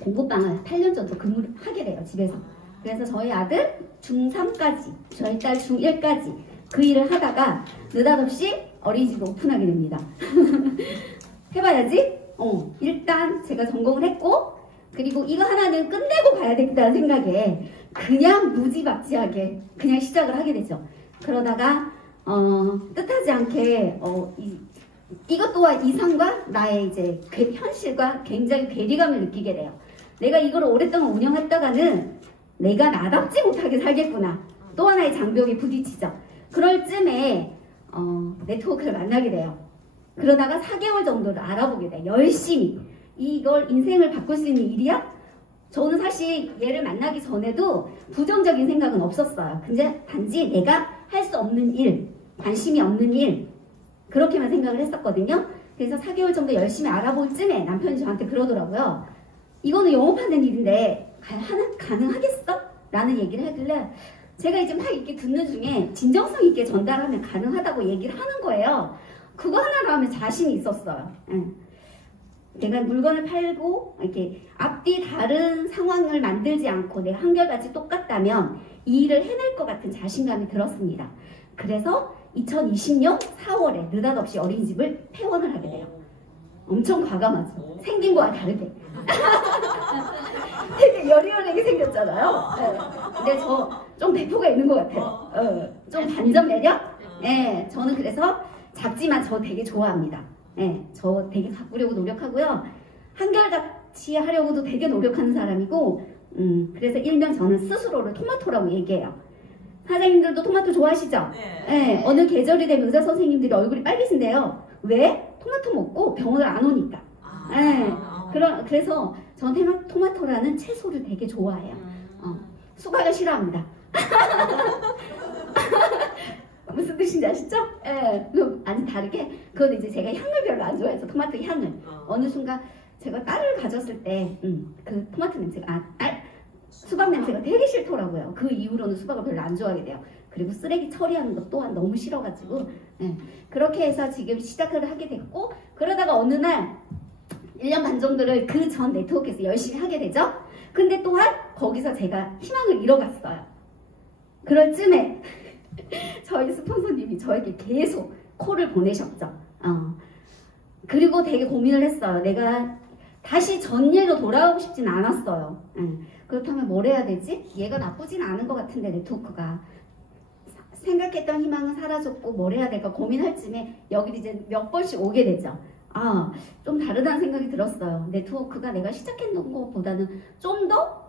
공부방을 8년 정도 근무를 하게 돼요, 집에서. 그래서 저희 아들 중3까지, 저희 딸 중1까지 그 일을 하다가 느닷없이 어린이집을 오픈하게 됩니다. 해봐야지. 일단 제가 전공을 했고, 그리고 이거 하나는 끝내고 가야 되겠다는 생각에 그냥 무지막지하게 그냥 시작을 하게 되죠. 그러다가 뜻하지 않게 이것 또한 이상과 나의 이제 현실과 굉장히 괴리감을 느끼게 돼요. 내가 이걸 오랫동안 운영했다가는 내가 나답지 못하게 살겠구나. 또 하나의 장벽에 부딪히죠. 그럴 쯤에 네트워크를 만나게 돼요. 그러다가 4개월 정도를 알아보게 돼요. 열심히. 이걸 인생을 바꿀 수 있는 일이야? 저는 사실 얘를 만나기 전에도 부정적인 생각은 없었어요. 근데 단지 내가 할 수 없는 일, 관심이 없는 일, 그렇게만 생각을 했었거든요. 그래서 4개월 정도 열심히 알아볼 쯤에 남편이 저한테 그러더라고요. 이거는 영업하는 일인데 가능하겠어? 라는 얘기를 하길래 제가 이제 막 이렇게 듣는 중에 진정성 있게 전달하면 가능하다고 얘기를 하는 거예요. 그거 하나로 하면 자신이 있었어요. 내가 물건을 팔고 이렇게 앞뒤 다른 상황을 만들지 않고 내가 한결같이 똑같다면 이 일을 해낼 것 같은 자신감이 들었습니다. 그래서 2020년 4월에 느닷없이 어린이집을 폐원을 하게 돼요. 엄청 과감하죠. 생긴 거와 다르게. 되게 여리여리하게 생겼잖아요. 근데 저 좀 배포가 있는 것 같아요. 좀 반전 매력? 네, 저는 그래서 작지만 저 되게 좋아합니다. 네, 저 되게 가꾸려고 노력하고요. 한결같이 하려고도 되게 노력하는 사람이고, 그래서 일명 저는 스스로를 토마토라고 얘기해요. 사장님들도 토마토 좋아하시죠? 네. 어느 계절이 되면 의사 선생님들이 얼굴이 빨개진대요. 왜? 토마토 먹고 병원을 안 오니까. 네. 그래서 전 토마토라는 채소를 되게 좋아해요. 수박을 싫어합니다. 무슨 뜻인지 아시죠? 예, 아주 다르게 그건 이제 제가 향을 별로 안 좋아해서 토마토 향을 어느 순간 제가 딸을 가졌을 때 그 토마토 냄새가 수박 냄새가 되게 싫더라고요. 그 이후로는 수박을 별로 안 좋아하게 돼요. 그리고 쓰레기 처리하는 것 또한 너무 싫어가지고 그렇게 해서 지금 시작을 하게 됐고, 그러다가 어느 날 1년 반 정도를 그 전 네트워크에서 열심히 하게 되죠. 근데 또한 거기서 제가 희망을 잃어갔어요. 그럴 쯤에 저희 스폰서님이 저에게 계속 콜을 보내셨죠. 그리고 되게 고민을 했어요. 내가 다시 전 일로 돌아오고 싶진 않았어요. 그렇다면 뭘 해야 되지? 얘가 나쁘진 않은 것 같은데 네트워크가. 생각했던 희망은 사라졌고 뭘 해야 될까 고민할 쯤에 여기 이제 몇 번씩 오게 되죠. 좀 다르다는 생각이 들었어요. 네트워크가 내가 시작했던 것보다는 좀 더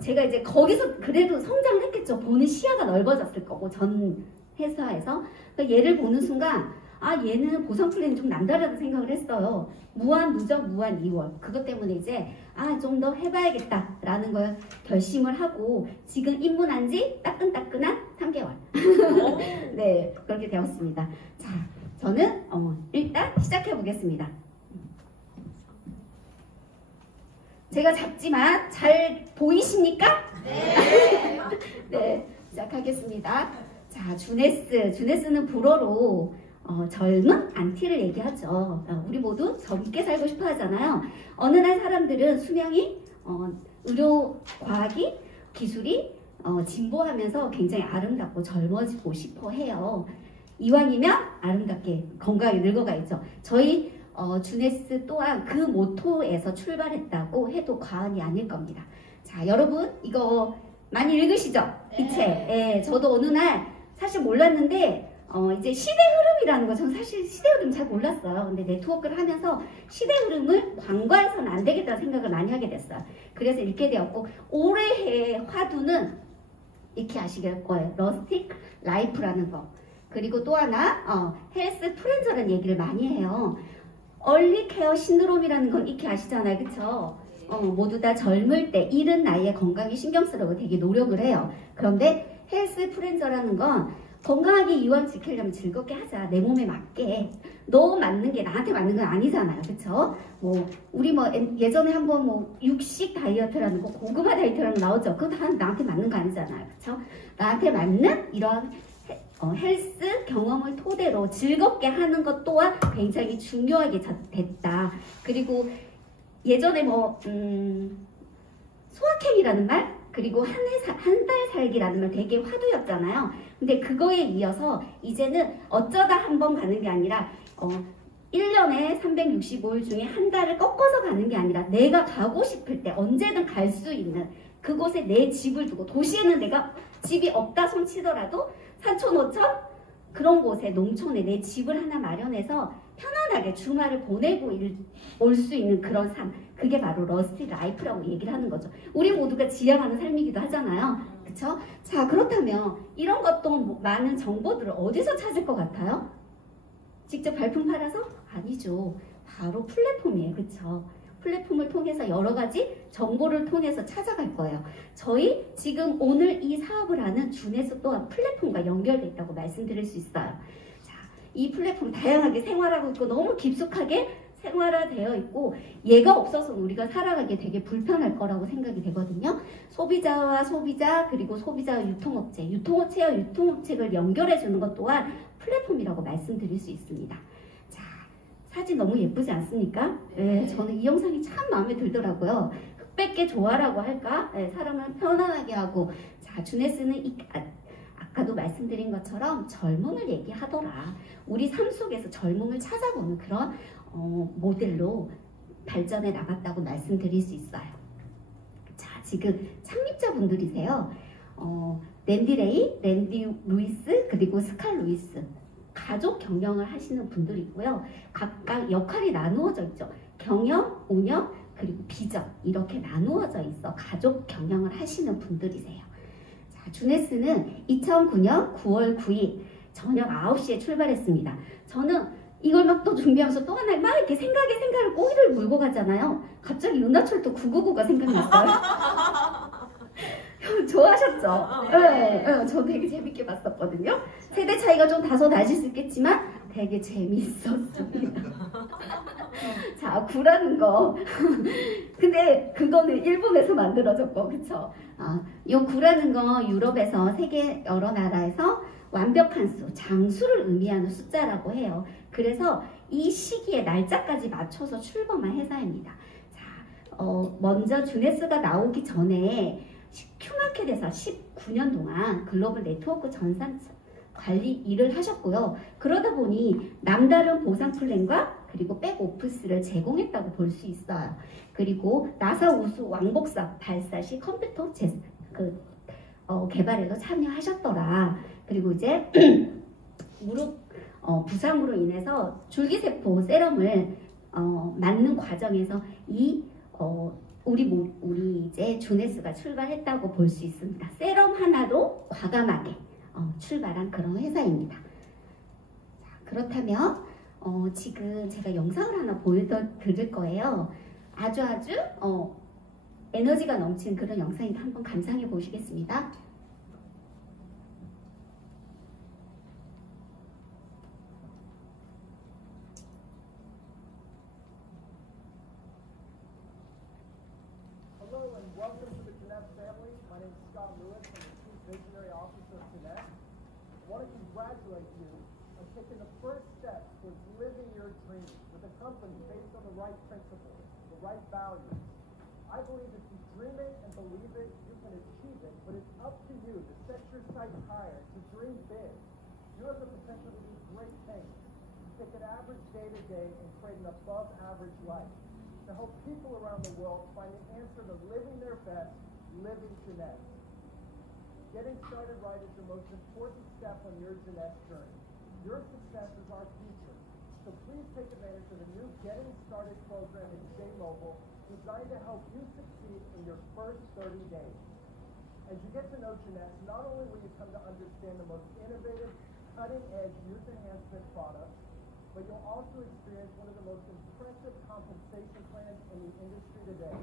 제가 이제 거기서 그래도 성장을 했겠죠. 보는 시야가 넓어졌을 거고 전 회사에서. 그러니까 얘를 보는 순간 얘는 보상 플랜이 좀 남다르다는 생각을 했어요. 무한 누적 무한 2월. 그것 때문에 이제 좀 더 해봐야겠다라는 걸 결심을 하고 지금 입문한 지 따끈따끈한 3개월. 네, 그렇게 되었습니다. 자, 저는 일단 시작해 보겠습니다. 제가 작지만 잘 보이십니까? 네. 네, 시작하겠습니다. 자, 주네스는 불어로 젊은 안티를 얘기하죠. 우리 모두 젊게 살고 싶어 하잖아요. 어느 날 사람들은 수명이 의료, 과학이, 기술이 진보하면서 굉장히 아름답고 젊어지고 싶어 해요. 이왕이면 아름답게 건강하게 늙어가야죠. 저희 주네스 또한 그 모토에서 출발했다고 해도 과언이 아닐 겁니다. 자, 여러분 이거 많이 읽으시죠? 이 책. 예, 저도 어느 날 사실 몰랐는데 이제 시대 흐름이라는 거, 저는 사실 시대 흐름 잘 몰랐어요. 근데 네트워크를 하면서 시대 흐름을 간과해서는 안 되겠다는 생각을 많이 하게 됐어요. 그래서 읽게 되었고, 올해의 화두는 익히 아시길 거예요. 러스틱 라이프라는 거. 그리고 또 하나 헬스 프렌저라는 얘기를 많이 해요. 얼리 케어 신드롬이라는 건 익히 아시잖아요. 그쵸? 모두 다 젊을 때 이른 나이에 건강에 신경 쓰려고 되게 노력을 해요. 그런데 헬스 프렌저라는 건 건강하게 이왕 지키려면 즐겁게 하자. 내 몸에 맞게. 너 맞는 게 나한테 맞는 건 아니잖아요. 그쵸? 우리 예전에 한번 육식 다이어트라는 거, 고구마 다이어트라는 거 나오죠. 그거 다 나한테 맞는 거 아니잖아요. 그쵸? 나한테 맞는 이런 헬스 경험을 토대로 즐겁게 하는 것 또한 굉장히 중요하게 됐다. 그리고 예전에 뭐 소확행이라는 말, 그리고 한 달 살기라는 말 되게 화두였잖아요. 근데 그거에 이어서 이제는 어쩌다 한 번 가는 게 아니라 1년에 365일 중에 한 달을 꺾어서 가는 게 아니라 내가 가고 싶을 때 언제든 갈 수 있는 그곳에 내 집을 두고, 도시에는 내가 집이 없다 손 치더라도 산촌 어촌 그런 곳에, 농촌에 내 집을 하나 마련해서 편안하게 주말을 보내고 올 수 있는 그런 삶, 그게 바로 러스트 라이프라고 얘기를 하는 거죠. 우리 모두가 지향하는 삶이기도 하잖아요. 그쵸? 자, 그렇다면 이런 것도 많은 정보들을 어디서 찾을 것 같아요? 직접 발품 팔아서? 아니죠. 바로 플랫폼이에요. 그쵸? 플랫폼을 통해서 여러 가지 정보를 통해서 찾아갈 거예요. 저희 지금 오늘 이 사업을 하는 주네스 또한 플랫폼과 연결되어 있다고 말씀드릴 수 있어요. 자, 이 플랫폼 다양하게 생활하고 있고 너무 깊숙하게 생활화되어 있고, 얘가 없어서는 우리가 살아가기 되게 불편할 거라고 생각이 되거든요. 소비자와 소비자, 그리고 소비자와 유통업체, 유통업체와 유통업체를 연결해 주는 것 또한 플랫폼이라고 말씀드릴 수 있습니다. 자, 사진 너무 예쁘지 않습니까? 네, 저는 이 영상이 참 마음에 들더라고요. 흑백계 조화라고 할까? 네, 사람을 편안하게 하고, 자, 주네스는 아까도 말씀드린 것처럼 젊음을 얘기하더라. 우리 삶 속에서 젊음을 찾아보는 그런 모델로 발전해 나갔다고 말씀드릴 수 있어요. 자, 지금 창립자분들이세요. 랜디 레이, 랜디 루이스, 그리고 스칼 루이스. 가족 경영을 하시는 분들이고요. 각각 역할이 나누어져 있죠. 경영, 운영, 그리고 비전, 이렇게 나누어져 있어 가족 경영을 하시는 분들이세요. 자, 주네스는 2009년 9월 9일 저녁 9시에 출발했습니다. 저는 이걸 막 또 준비하면서 또 하나 막 이렇게 생각을 꼬리를 물고 가잖아요. 갑자기 은하철도 999가 생각났어요. 좋아하셨죠? 네, 저 되게 재밌게 봤었거든요. 세대 차이가 좀 다소 나실 수 있겠지만 되게 재밌었습니다. 자, 구라는 거. 근데 그거는 일본에서 만들어졌고, 그쵸? 이 구라는 거 유럽에서 세계 여러 나라에서 완벽한 수, 장수를 의미하는 숫자라고 해요. 그래서 이 시기에 날짜까지 맞춰서 출범한 회사입니다. 자, 먼저 주네스가 나오기 전에 큐마켓에서 19년 동안 글로벌 네트워크 전산 관리 일을 하셨고요. 그러다 보니 남다른 보상 플랜과 그리고 백오피스를 제공했다고 볼 수 있어요. 그리고 나사 우수 왕복사 발사 시 컴퓨터 개발에도 참여하셨더라. 그리고 이제 무릎 부상으로 인해서 줄기세포 세럼을 맞는 과정에서 우리 이제 주네스가 출발했다고 볼 수 있습니다. 세럼 하나로 과감하게 출발한 그런 회사입니다. 자, 그렇다면 지금 제가 영상을 하나 보여드릴 거예요. 아주 에너지가 넘치는 그런 영상인데 한번 감상해 보시겠습니다. Hello and welcome to the Jeunesse family. My name is Scott Lewis. I'm the Chief Visionary Officer of Jeunesse. I want to congratulate you on taking the first step towards living your dreams with a company based on the right principles, the right values. I believe if you dream it and believe it, you can achieve it, but it's up to you to set your sights higher, to dream big. You have the potential to do great things, to take an average day to day and create an above average life, to help people around the world find the answer to living their best, living Jeunesse. Getting started right is the most important step on your Jeunesse journey. Your success is our future. So please take advantage of the new Getting Started program at J-Mobile, designed to help you succeed in your first 30 days. As you get to know Jeunesse, not only will you come to understand the most innovative, cutting-edge youth enhancement products, but you'll also experience one of the most impressive compensation plans in the industry today.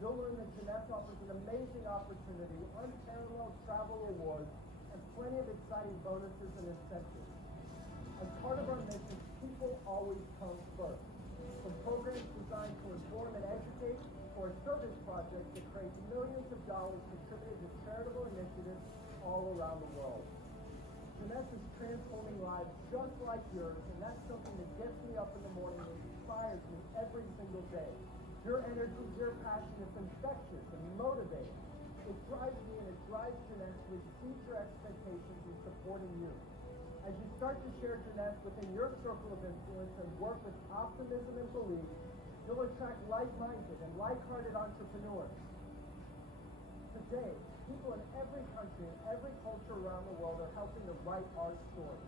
You'll learn that Jeunesse offers an amazing opportunity, unparalleled travel rewards, and plenty of exciting bonuses and incentives. As part of our mission, people always come first. From programs designed to inform and educate, or service projects that create millions of dollars contributed to charitable initiatives all around the world. Jeunesse is transforming lives just like yours, and that's something that gets me up in the morning and inspires me every single day. Your energy, your passion is infectious and motivating. It drives me and it drives Jeunesse to exceed your expectations in supporting you. As you start to share Jeunesse within your circle of influence and work with optimism and belief, you'll attract like-minded and like-hearted entrepreneurs. Today, people in every country and every culture around the world are helping to write our story.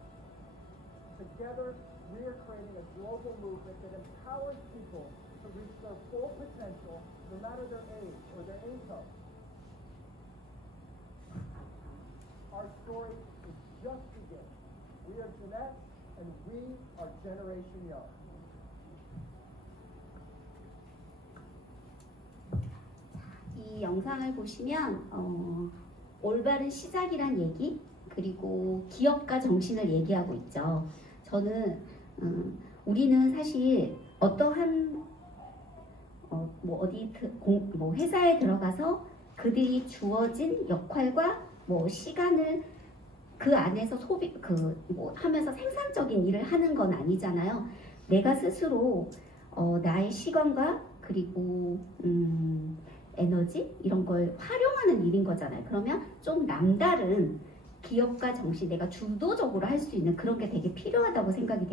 Together, we are creating a global movement that empowers people to reach their full potential, no matter their age or their income. Our story is just beginning. We are Jeunesse, and we are Generation Young. 이 영상을 보시면 올바른 시작이란 얘기 그리고 기업가 정신을 얘기하고 있죠. 저는 우리는 사실 어떠한 회사에 들어가서 그들이 주어진 역할과 시간을 그 안에서 하면서 생산적인 일을 하는 건 아니잖아요. 내가 스스로 나의 시간과 그리고 에너지 이런 걸 활용하는 일인 거잖아요. 그러면 좀 남다른 기업가 정신, 내가 주도적으로 할 수 있는 그런 게 되게 필요하다고 생각이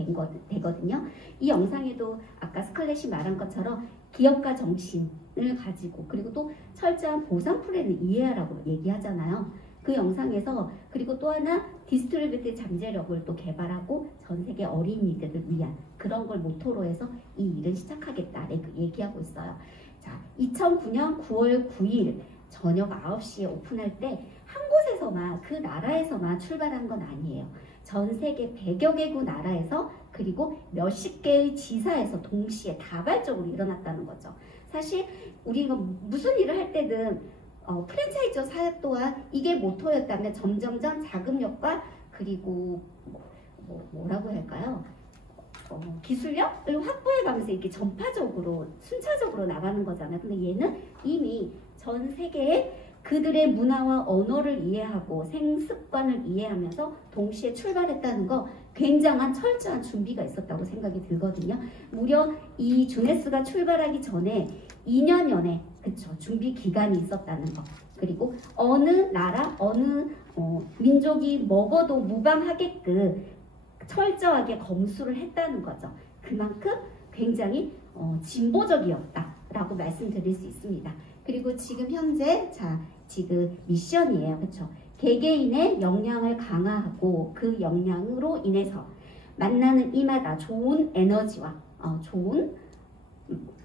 되거든요. 이 영상에도 아까 스칼렛이 말한 것처럼 기업가 정신을 가지고 그리고 또 철저한 보상 플랜을 이해하라고 얘기하잖아요. 그 영상에서 그리고 또 하나 디스트리뷰트 잠재력을 또 개발하고 전 세계 어린이들을 위한 그런 걸 모토로 해서 이 일을 시작하겠다 얘기하고 있어요. 자, 2009년 9월 9일 저녁 9시에 오픈할 때 한 곳에서만 그 나라에서만 출발한 건 아니에요. 전 세계 100여 개국 나라에서 그리고 몇십 개의 지사에서 동시에 다발적으로 일어났다는 거죠. 사실 우리가 무슨 일을 할 때든 프랜차이즈 사업 또한 이게 모토였다면 점점점 자금력과 그리고 뭐라고 할까요? 기술력을 확보해가면서 이렇게 전파적으로 순차적으로 나가는 거잖아요. 근데 얘는 이미 전 세계에 그들의 문화와 언어를 이해하고 생습관을 이해하면서 동시에 출발했다는 거 굉장한 철저한 준비가 있었다고 생각이 들거든요. 무려 이 주네스가 출발하기 전에 2년여의 준비 기간이 있었다는 거. 그리고 어느 나라, 어느 민족이 먹어도 무방하게끔 철저하게 검수를 했다는 거죠. 그만큼 굉장히 진보적이었다라고 말씀드릴 수 있습니다. 그리고 지금 현재 지금 미션이에요. 그렇죠? 개개인의 역량을 강화하고 그 역량으로 인해서 만나는 이마다 좋은 에너지와 좋은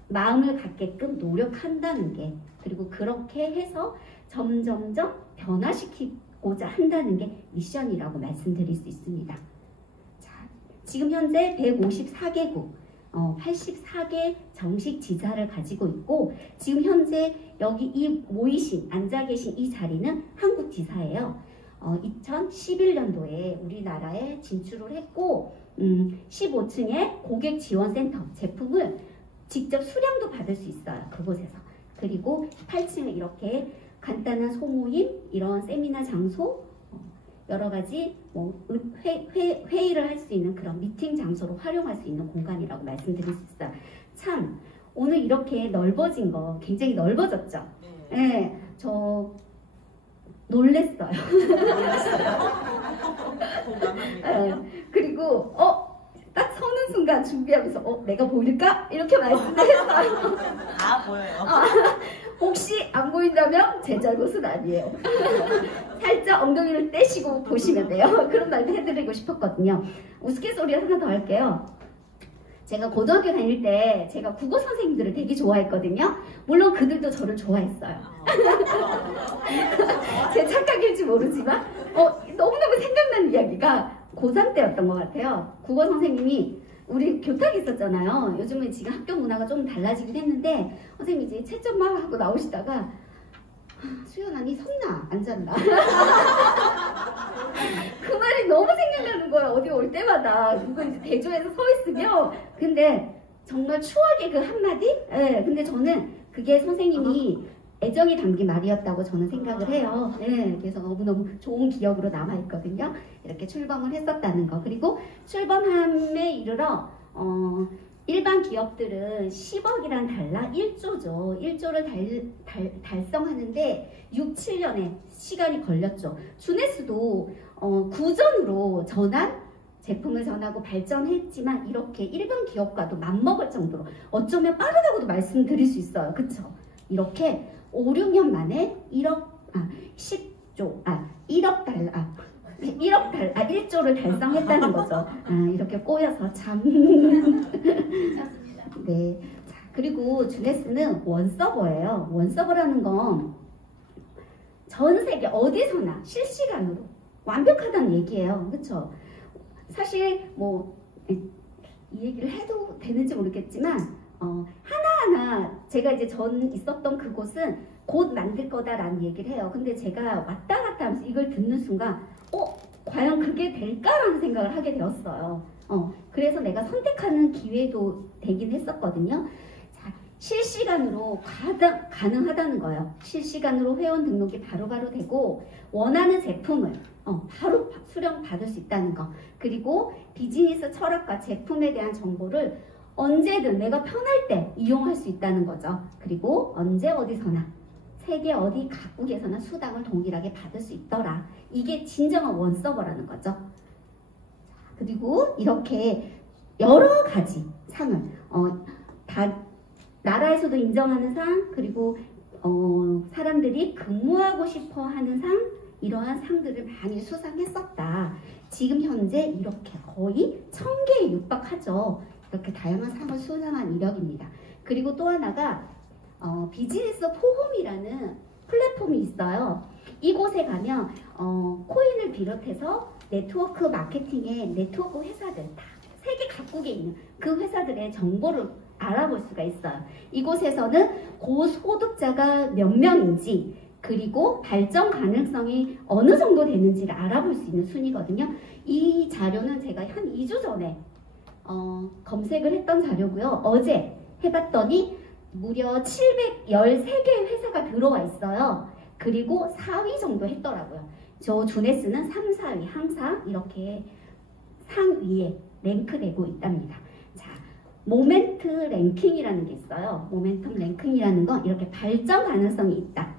마음을 갖게끔 노력한다는 게 그리고 그렇게 해서 점점점 변화시키고자 한다는 게 미션이라고 말씀드릴 수 있습니다. 자, 지금 현재 154개국 84개 정식 지사를 가지고 있고 지금 현재 여기 앉아 계신 이 자리는 한국 지사예요. 2011년도에 우리나라에 진출을 했고 15층에 고객 지원센터 제품을 직접 수량도 받을 수 있어요. 그곳에서. 그리고 8층에 이렇게 간단한 소모임, 이런 세미나 장소, 여러 가지 회의를 할 수 있는 그런 미팅 장소로 활용할 수 있는 공간이라고 말씀드릴 수 있어요. 참 오늘 이렇게 넓어진 거 굉장히 넓어졌죠? 네, 저 놀랬어요. 네, 그리고 딱 서는 순간 준비하면서 내가 보일까? 이렇게 말씀을 했어요. 보여요. 혹시 안 보인다면 제 잘못은 아니에요. 살짝 엉덩이를 떼시고 보시면 돼요. 그런 말도 해드리고 싶었거든요. 우스갯소리 하나 더 할게요. 제가 고등학교 다닐 때 제가 국어 선생님들을 되게 좋아했거든요. 물론 그들도 저를 좋아했어요. 제 착각일지 모르지만 너무너무 생각나는 이야기가 고3 때였던 것 같아요. 국어 선생님이 우리 교탁 있었잖아요. 요즘은 지금 학교 문화가 좀 달라지긴 했는데 선생님이 이제 채점 막 하고 나오시다가 수연아 니 섰나? 안 잤나? 그 말이 너무 생각나는 거예요. 어디 올 때마다 그거 이제 대조해서 서 있으면 근데 정말 추억의 그 한마디? 네, 근데 저는 그게 선생님이 애정이 담긴 말이었다고 저는 생각을 해요. 네, 그래서 너무너무 좋은 기억으로 남아있거든요. 이렇게 출범을 했었다는 거. 그리고 출범함에 이르러 일반 기업들은 10억이란 달러 1조죠. 1조를 달성하는데 6, 7년의 시간이 걸렸죠. 주네스도 구전으로 제품을 전하고 발전했지만 이렇게 일반 기업과도 맞먹을 정도로 어쩌면 빠르다고도 말씀드릴 수 있어요. 그쵸? 이렇게 5, 6년 만에 1억 달러, 1조를 달성했다는 거죠. 이렇게 꼬여서 참. 네. 자, 그리고 주네스는 원서버예요. 원서버라는 건 전 세계 어디서나 실시간으로 완벽하다는 얘기예요. 그쵸? 사실 이 얘기를 해도 되는지 모르겠지만 하나하나 제가 이제 있었던 그곳은 곧 만들 거다라는 얘기를 해요. 근데 제가 왔다 갔다 하면서 이걸 듣는 순간 과연 그게 될까라는 생각을 하게 되었어요. 그래서 내가 선택하는 기회도 되긴 했었거든요. 자, 실시간으로 가능하다는 거예요. 실시간으로 회원 등록이 바로바로 되고 원하는 제품을 바로 수령받을 수 있다는 거. 그리고 비즈니스 철학과 제품에 대한 정보를 언제든 내가 편할 때 이용할 수 있다는 거죠. 그리고 언제 어디서나 세계 어디 각국에서나 수당을 동일하게 받을 수 있더라. 이게 진정한 원서버라는 거죠. 그리고 이렇게 여러 가지 상을 나라에서도 인정하는 상, 그리고 사람들이 근무하고 싶어 하는 상, 이러한 상들을 많이 수상했었다. 지금 현재 이렇게 거의 1000개에 육박하죠. 이렇게 다양한 상을 수상한 이력입니다. 그리고 또 하나가 비즈니스 포럼이라는 플랫폼이 있어요. 이곳에 가면 코인을 비롯해서 네트워크 마케팅의 네트워크 회사들 다 세계 각국에 있는 그 회사들의 정보를 알아볼 수가 있어요. 이곳에서는 고소득자가 몇 명인지 그리고 발전 가능성이 어느 정도 되는지를 알아볼 수 있는 순위거든요. 이 자료는 제가 한 2주 전에 검색을 했던 자료고요. 어제 해봤더니 무려 713개의 회사가 들어와 있어요. 그리고 4위 정도 했더라고요. 저 주네스는 3, 4위 항상 이렇게 상위에 랭크되고 있답니다. 자, 모멘트 랭킹이라는 게 있어요. 모멘텀 랭킹이라는 건 이렇게 발전 가능성이 있다.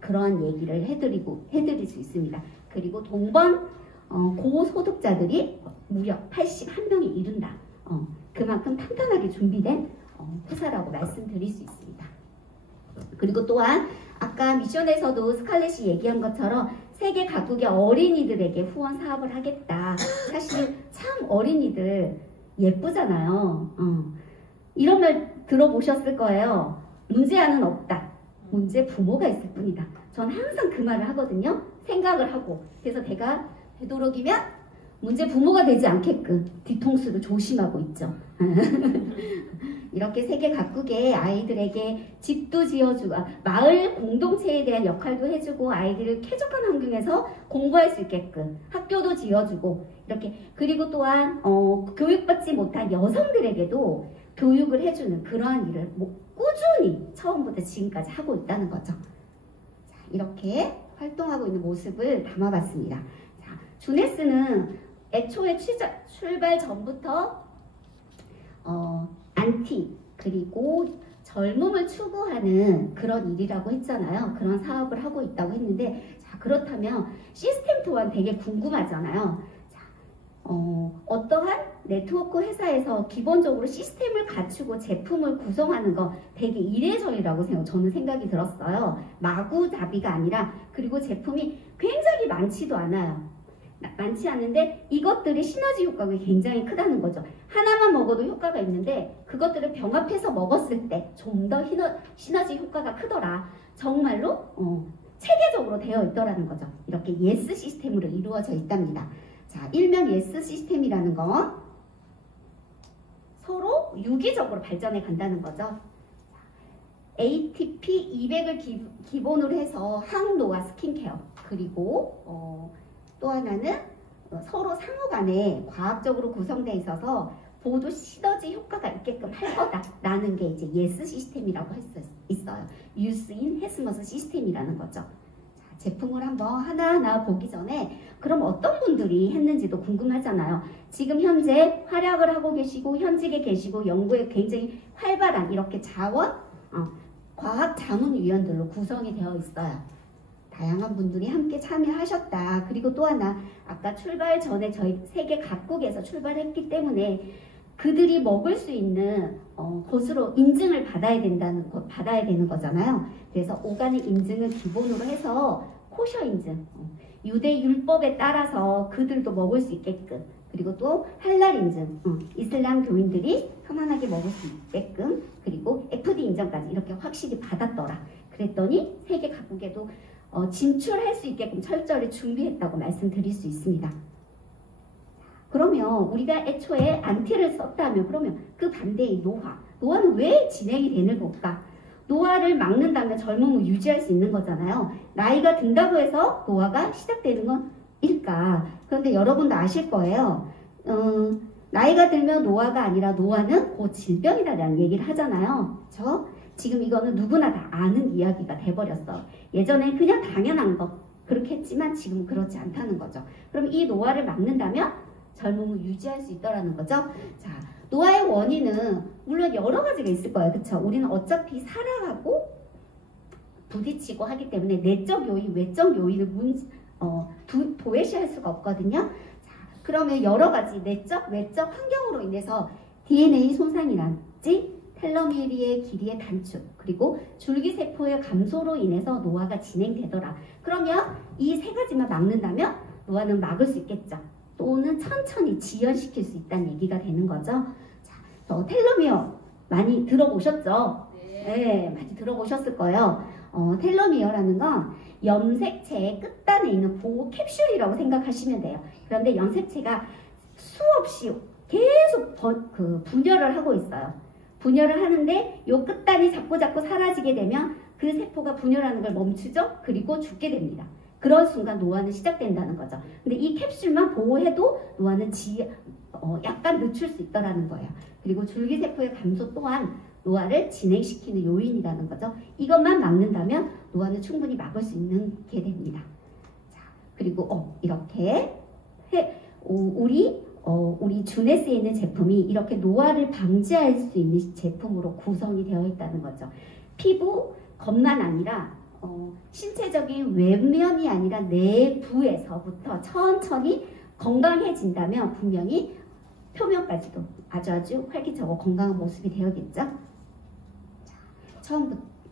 그런 얘기를 해드릴 수 있습니다. 그리고 동번 고소득자들이 무려 81명이 이른다. 그만큼 탄탄하게 준비된 회사라고 말씀드릴 수 있습니다. 그리고 또한 아까 미션에서도 스칼렛이 얘기한 것처럼 세계 각국의 어린이들에게 후원 사업을 하겠다. 사실 참 어린이들 예쁘잖아요. 이런 말 들어보셨을 거예요. 문제아는 없다. 문제 부모가 있을 뿐이다. 전 항상 그 말을 하거든요. 생각을 하고. 그래서 제가 되도록이면 문제 부모가 되지 않게끔 뒤통수를 조심하고 있죠. 이렇게 세계 각국의 아이들에게 집도 지어주고 마을 공동체에 대한 역할도 해주고 아이들을 쾌적한 환경에서 공부할 수 있게끔 학교도 지어주고 이렇게 그리고 또한 교육받지 못한 여성들에게도 교육을 해주는 그러한 일을 꾸준히 처음부터 지금까지 하고 있다는 거죠. 자, 이렇게 활동하고 있는 모습을 담아봤습니다. 자, 주네스는 애초에 출발 전부터 안티 그리고 젊음을 추구하는 그런 일이라고 했잖아요. 그런 사업을 하고 있다고 했는데 자, 그렇다면 시스템 또한 되게 궁금하잖아요. 자, 어떠한 네트워크 회사에서 기본적으로 시스템을 갖추고 제품을 구성하는 거 되게 이례적이라고 저는 생각이 들었어요. 마구잡이가 아니라 그리고 제품이 굉장히 많지도 않아요. 많지 않은데 이것들이 시너지 효과가 굉장히 크다는 거죠. 하나만 먹어도 효과가 있는데 그것들을 병합해서 먹었을 때 좀 더 시너지 효과가 크더라. 정말로 체계적으로 되어 있더라는 거죠. 이렇게 예스 시스템으로 이루어져 있답니다. 자, 일명 예스 시스템이라는 건 서로 유기적으로 발전해 간다는 거죠. ATP 200을 기본으로 해서 항노화 스킨케어 그리고 또 하나는 서로 상호 간에 과학적으로 구성되어 있어서 모두 시너지 효과가 있게끔 할 거다라는 게 이제 예스 시스템이라고 있어요. 유스 인 헤스머스 시스템이라는 거죠. 자, 제품을 한번 하나하나 보기 전에 그럼 어떤 분들이 했는지도 궁금하잖아요. 지금 현재 활약을 하고 계시고 현직에 계시고 연구에 굉장히 활발한 이렇게 과학자문위원들로 구성이 되어 있어요. 다양한 분들이 함께 참여하셨다. 그리고 또 하나 아까 출발 전에 저희 세계 각국에서 출발했기 때문에 그들이 먹을 수 있는 것으로 인증을 받아야 되는 거잖아요. 그래서 오가닉 인증을 기본으로 해서 코셔 인증, 유대 율법에 따라서 그들도 먹을 수 있게끔, 그리고 또 할랄 인증, 이슬람 교인들이 편안하게 먹을 수 있게끔, 그리고 FD 인정까지 이렇게 확실히 받았더라. 그랬더니 세계 각국에도 진출할 수 있게끔 철저히 준비했다고 말씀드릴 수 있습니다. 그러면 우리가 애초에 안티를 썼다면 그러면 그 반대의 노화는 왜 진행이 되는 걸까? 노화를 막는다면 젊음을 유지할 수 있는 거잖아요. 나이가 든다고 해서 노화가 시작되는 건 일까? 그런데 여러분도 아실 거예요. 나이가 들면 노화가 아니라 노화는 곧 질병이다라는 얘기를 하잖아요. 그렇죠? 지금 이거는 누구나 다 아는 이야기가 돼버렸어. 예전엔 그냥 당연한 거 그렇게 했지만 지금은 그렇지 않다는 거죠. 그럼 이 노화를 막는다면 젊음을 유지할 수 있다라는 거죠. 자, 노화의 원인은 물론 여러 가지가 있을 거예요. 그쵸? 우리는 어차피 살아가고 부딪히고 하기 때문에 내적 요인, 외적 요인을 도외시할 수가 없거든요. 자, 그러면 여러 가지 내적, 외적 환경으로 인해서 DNA 손상이랄지 텔로메리의 길이의 단축, 그리고 줄기세포의 감소로 인해서 노화가 진행되더라. 그러면 이 세 가지만 막는다면 노화는 막을 수 있겠죠. 또는 천천히 지연시킬 수 있다는 얘기가 되는 거죠. 자, 텔로미어 많이 들어보셨죠? 네, 많이 들어보셨을 거예요. 텔로미어라는 건 염색체의 끝단에 있는 보호 캡슐이라고 생각하시면 돼요. 그런데 염색체가 수없이 계속 분열을 하고 있어요. 분열을 하는데 이 끝단이 자꾸 사라지게 되면 그 세포가 분열하는 걸 멈추죠. 그리고 죽게 됩니다. 그런 순간 노화는 시작된다는 거죠. 근데 이 캡슐만 보호해도 노화는 약간 늦출 수 있다는 거예요. 그리고 줄기세포의 감소 또한 노화를 진행시키는 요인이라는 거죠. 이것만 막는다면 노화는 충분히 막을 수 있는 게 됩니다. 자, 그리고 이렇게 우리 주네스에 있는 제품이 이렇게 노화를 방지할 수 있는 제품으로 구성이 되어 있다는 거죠. 피부 겉만 아니라 신체적인 외면이 아니라 내부에서부터 천천히 건강해진다면 분명히 표면까지도 아주 활기차고 건강한 모습이 되어겠죠.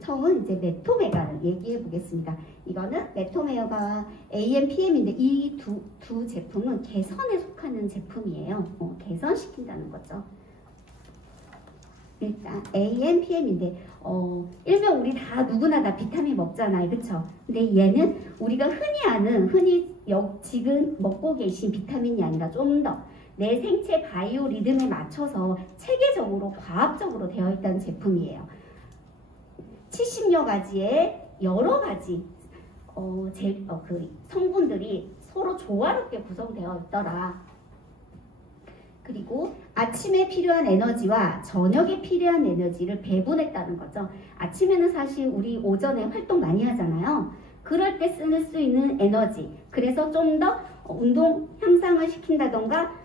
처음은 이제 메토메가를 얘기해 보겠습니다. 이거는 메토메어가 AMPM인데 이 두 제품은 개선에 속하는 제품이에요. 개선시킨다는 거죠. 일단 AMPM인데 일명 우리 누구나 다 비타민 먹잖아요. 그쵸? 근데 얘는 우리가 흔히 지금 먹고 계신 비타민이 아니라 좀 더 내 생체 바이오 리듬에 맞춰서 체계적으로 과학적으로 되어 있다는 제품이에요. 70여 가지의 여러 가지 그 성분들이 서로 조화롭게 구성되어 있더라. 그리고 아침에 필요한 에너지와 저녁에 필요한 에너지를 배분했다는 거죠. 아침에는 사실 우리 오전에 활동 많이 하잖아요. 그럴 때 쓸 수 있는 에너지, 그래서 좀 더 운동 향상을 시킨다던가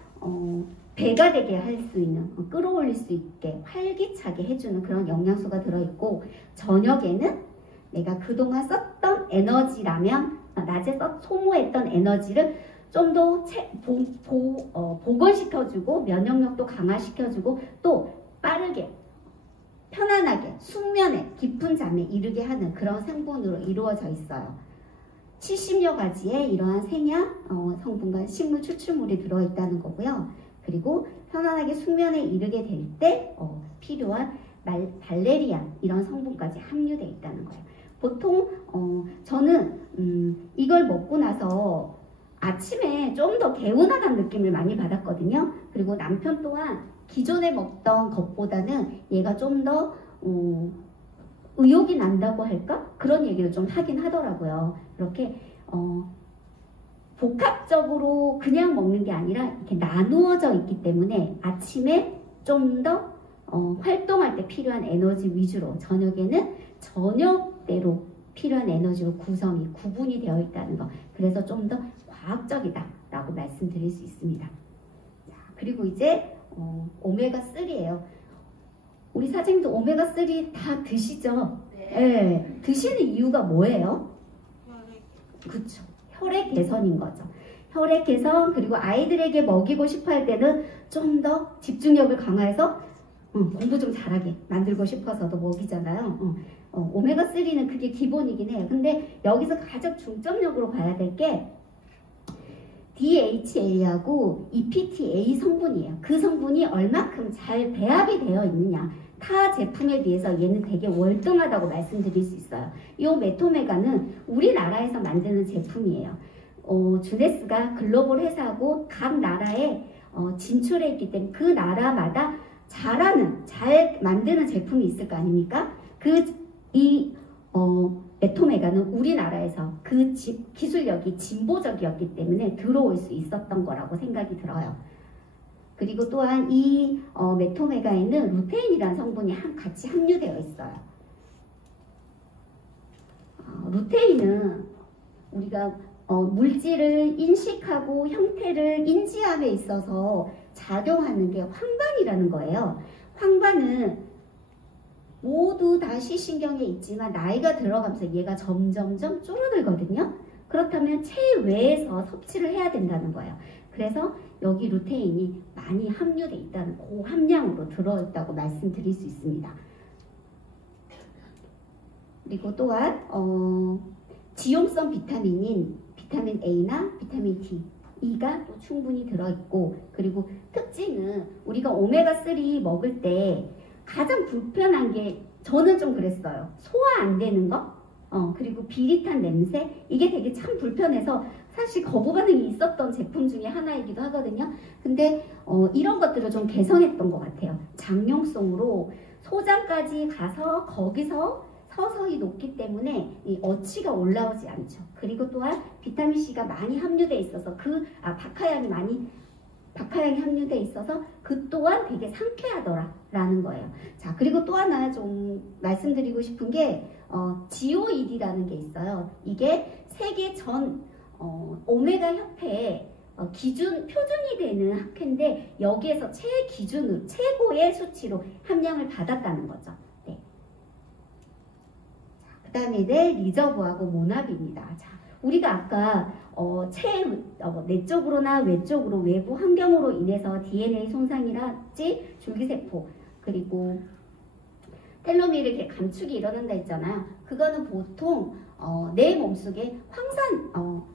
배가 되게 할 수 있는, 끌어올릴 수 있게 활기차게 해주는 그런 영양소가 들어있고, 저녁에는 내가 그동안 썼던 에너지라면 낮에 소모했던 에너지를 좀 더 복원시켜주고 면역력도 강화시켜주고 또 빠르게 편안하게 숙면에 깊은 잠에 이르게 하는 그런 성분으로 이루어져 있어요. 70여 가지의 이러한 생약 성분과 식물 추출물이 들어있다는 거고요. 그리고 편안하게 숙면에 이르게 될 때 필요한 발레리안 이런 성분까지 함유되어 있다는 거예요. 보통 저는 이걸 먹고 나서 아침에 좀 더 개운하다는 느낌을 많이 받았거든요. 그리고 남편 또한 기존에 먹던 것보다는 얘가 좀 더 의욕이 난다고 할까? 그런 얘기를 좀 하긴 하더라고요. 이렇게 복합적으로 그냥 먹는 게 아니라 이렇게 나누어져 있기 때문에 아침에 좀 더 활동할 때 필요한 에너지 위주로, 저녁에는 저녁대로 필요한 에너지로 구분이 되어 있다는 거. 그래서 좀 더 과학적이다라고 말씀드릴 수 있습니다. 자, 그리고 이제 오메가3예요. 우리 사장님도 오메가3 다 드시죠? 네. 드시는 이유가 뭐예요? 그쵸. 혈액 개선인 거죠. 혈액 개선, 그리고 아이들에게 먹이고 싶어 할 때는 좀 더 집중력을 강화해서 공부 좀 잘하게 만들고 싶어서도 먹이잖아요. 오메가3는 그게 기본이긴 해요. 근데 여기서 가장 중점적으로 봐야 될 게 DHA하고 EPTA 성분이에요. 그 성분이 얼마큼 잘 배합이 되어 있느냐. 타 제품에 비해서 얘는 되게 월등하다고 말씀드릴 수 있어요. 이 메토메가는 우리나라에서 만드는 제품이에요. 주네스가 글로벌 회사고 각 나라에 진출해 있기 때문에 그 나라마다 잘 만드는 제품이 있을 거 아닙니까? 메토메가는 우리나라에서 그 기술력이 진보적이었기 때문에 들어올 수 있었던 거라고 생각이 들어요. 그리고 또한 이 메토메가에는 루테인이라는 성분이 같이 함유되어 있어요. 루테인은 우리가 물질을 인식하고 형태를 인지함에 있어서 작용하는 게 황반이라는 거예요. 황반은 모두 다 시신경에 있지만 나이가 들어가면서 얘가 점점점 줄어들거든요. 그렇다면 체외에서 섭취를 해야 된다는 거예요. 그래서 여기 루테인이 많이 함유되어 있다는 고함량으로 들어있다고 말씀드릴 수 있습니다. 그리고 또한 지용성 비타민인 비타민 A나 비타민 D, E가 또 충분히 들어있고, 그리고 특징은 우리가 오메가3 먹을 때 가장 불편한 게 저는 좀 그랬어요. 소화 안 되는 거, 그리고 비릿한 냄새, 이게 되게 참 불편해서 사실 거부 반응이 있었던 제품 중에 하나이기도 하거든요. 근데 이런 것들을 좀 개선했던 것 같아요. 장용성으로 소장까지 가서 거기서 서서히 녹기 때문에 이 어치가 올라오지 않죠. 그리고 또한 비타민C가 많이 함유되어 있어서 박하향이 함유되어 있어서 그 또한 되게 상쾌하더라라는 거예요. 자, 그리고 또 하나 좀 말씀드리고 싶은 게 GOED라는 게 있어요. 이게 세계 전 오메가 협회에 표준이 되는 학회인데 여기에서 최고의 수치로 함량을 받았다는 거죠. 네. 그 다음에 리저브하고 모나비입니다. 자, 우리가 아까 내적으로나 외적으로 외부 환경으로 인해서 DNA 손상이랄지 줄기세포 그리고 텔로미르 이렇게 감축이 일어난다 했잖아요. 그거는 보통 내 몸속에 황산화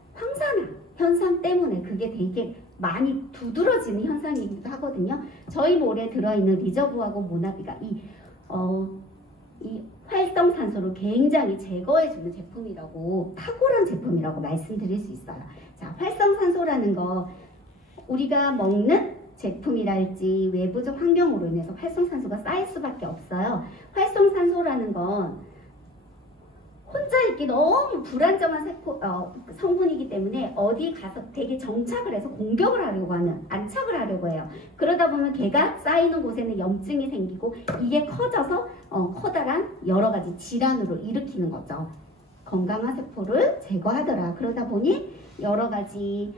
현상 때문에 그게 되게 많이 두드러지는 현상이기도 하거든요. 저희 몰에 들어있는 리저브하고 모나비가 이 활성산소를 굉장히 제거해주는 제품이라고, 탁월한 제품이라고 말씀드릴 수 있어요. 자, 활성산소라는 거 우리가 먹는 제품이랄지 외부적 환경으로 인해서 활성산소가 쌓일 수밖에 없어요. 활성산소라는 건 혼자 있기 너무 불안정한 성분이기 때문에 어디 가서 되게 정착을 해서 공격을 하려고 안착을 하려고 해요. 그러다 보면 걔가 쌓이는 곳에는 염증이 생기고 이게 커져서 커다란 여러 가지 질환으로 일으키는 거죠. 건강한 세포를 제거하더라. 그러다 보니 여러 가지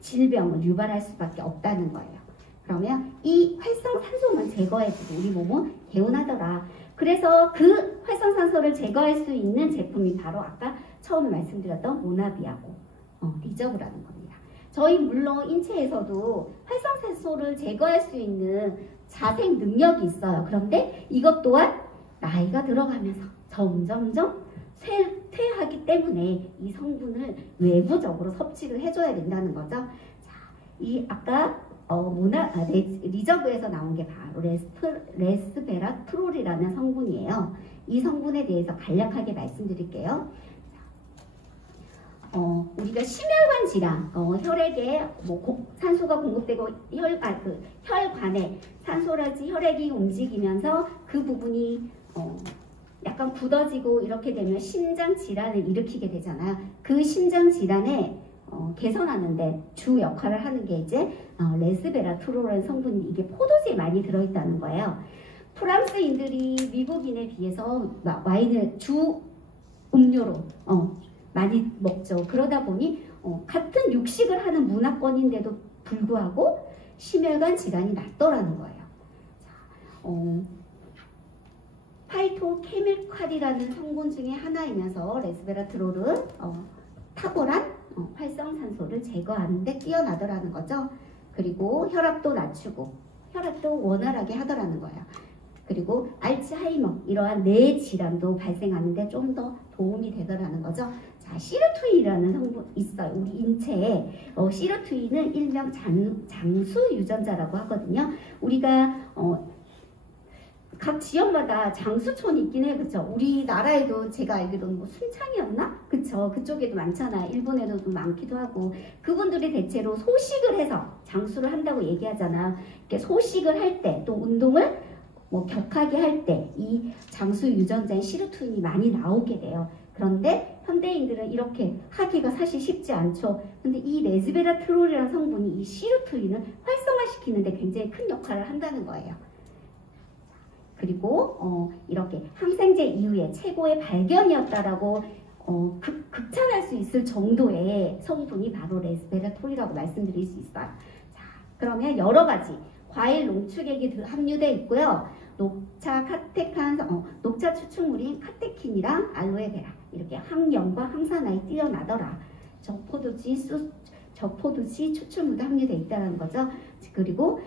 질병을 유발할 수밖에 없다는 거예요. 그러면 이 활성산소만 제거해주고 우리 몸은 개운하더라. 그래서 그 활성산소를 제거할 수 있는 제품이 바로 아까 처음에 말씀드렸던 모나비하고 리저브라는 겁니다. 저희 물론 인체에서도 활성산소를 제거할 수 있는 자생 능력이 있어요. 그런데 이것 또한 나이가 들어가면서 점점점 쇠퇴하기 때문에 이 성분을 외부적으로 섭취를 해줘야 된다는 거죠. 자, 이 아까 리저브에서 나온 게 바로 레스베라트롤이라는 성분이에요. 이 성분에 대해서 간략하게 말씀드릴게요. 우리가 심혈관 질환, 혈액에 산소가 공급되고 혈관에 산소라지 혈액이 움직이면서 그 부분이 약간 굳어지고 이렇게 되면 심장 질환을 일으키게 되잖아요. 그 심장 질환에 개선하는데 주 역할을 하는 게 이제 레스베라트롤이라는 성분이 이게 포도주에 많이 들어있다는 거예요. 프랑스인들이 미국인에 비해서 와인을 음료로 많이 먹죠. 그러다 보니 같은 육식을 하는 문화권인데도 불구하고 심혈관 질환이 낫더라는 거예요. 파이토케밀칼이라는 성분 중에 하나이면서 레스베라트롤은 탁월한 활성산소를 제거하는 데 뛰어나더라는 거죠. 그리고 혈압도 낮추고 혈압도 원활하게 하더라는 거예요. 그리고 알츠하이머 이러한 뇌 질환도 발생하는데 좀 더 도움이 되더라는 거죠. 자, 시르투인이라는 성분 있어요. 우리 인체에 시르투인은 일명 장수 유전자라고 하거든요. 우리가 각 지역마다 장수촌이 있긴 해요. 그쵸? 우리나라에도 제가 알기로는 뭐 순창이었나? 그쵸? 그쪽에도 많잖아요. 일본에도 많기도 하고. 그분들이 대체로 소식을 해서 장수를 한다고 얘기하잖아요. 이렇게 소식을 할 때, 또 운동을 뭐 격하게 할 때 이 장수 유전자인 시르투인이 많이 나오게 돼요. 그런데 현대인들은 이렇게 하기가 사실 쉽지 않죠. 근데 이 레스베라트롤이라는 성분이 이 시르투인을 활성화시키는데 굉장히 큰 역할을 한다는 거예요. 그리고 이렇게 항생제 이후에 최고의 발견이었다라고 극찬할 수 있을 정도의 성분이 바로 레스베라톨이라고 말씀드릴 수 있어요. 자, 그러면 여러 가지 과일 농축액이 함유되어 있고요. 녹차 추출물인 카테킨이랑 알로에베라 이렇게 항염과 항산화에 뛰어나더라. 저포도지 추출물도 함유되어 있다는 거죠. 그리고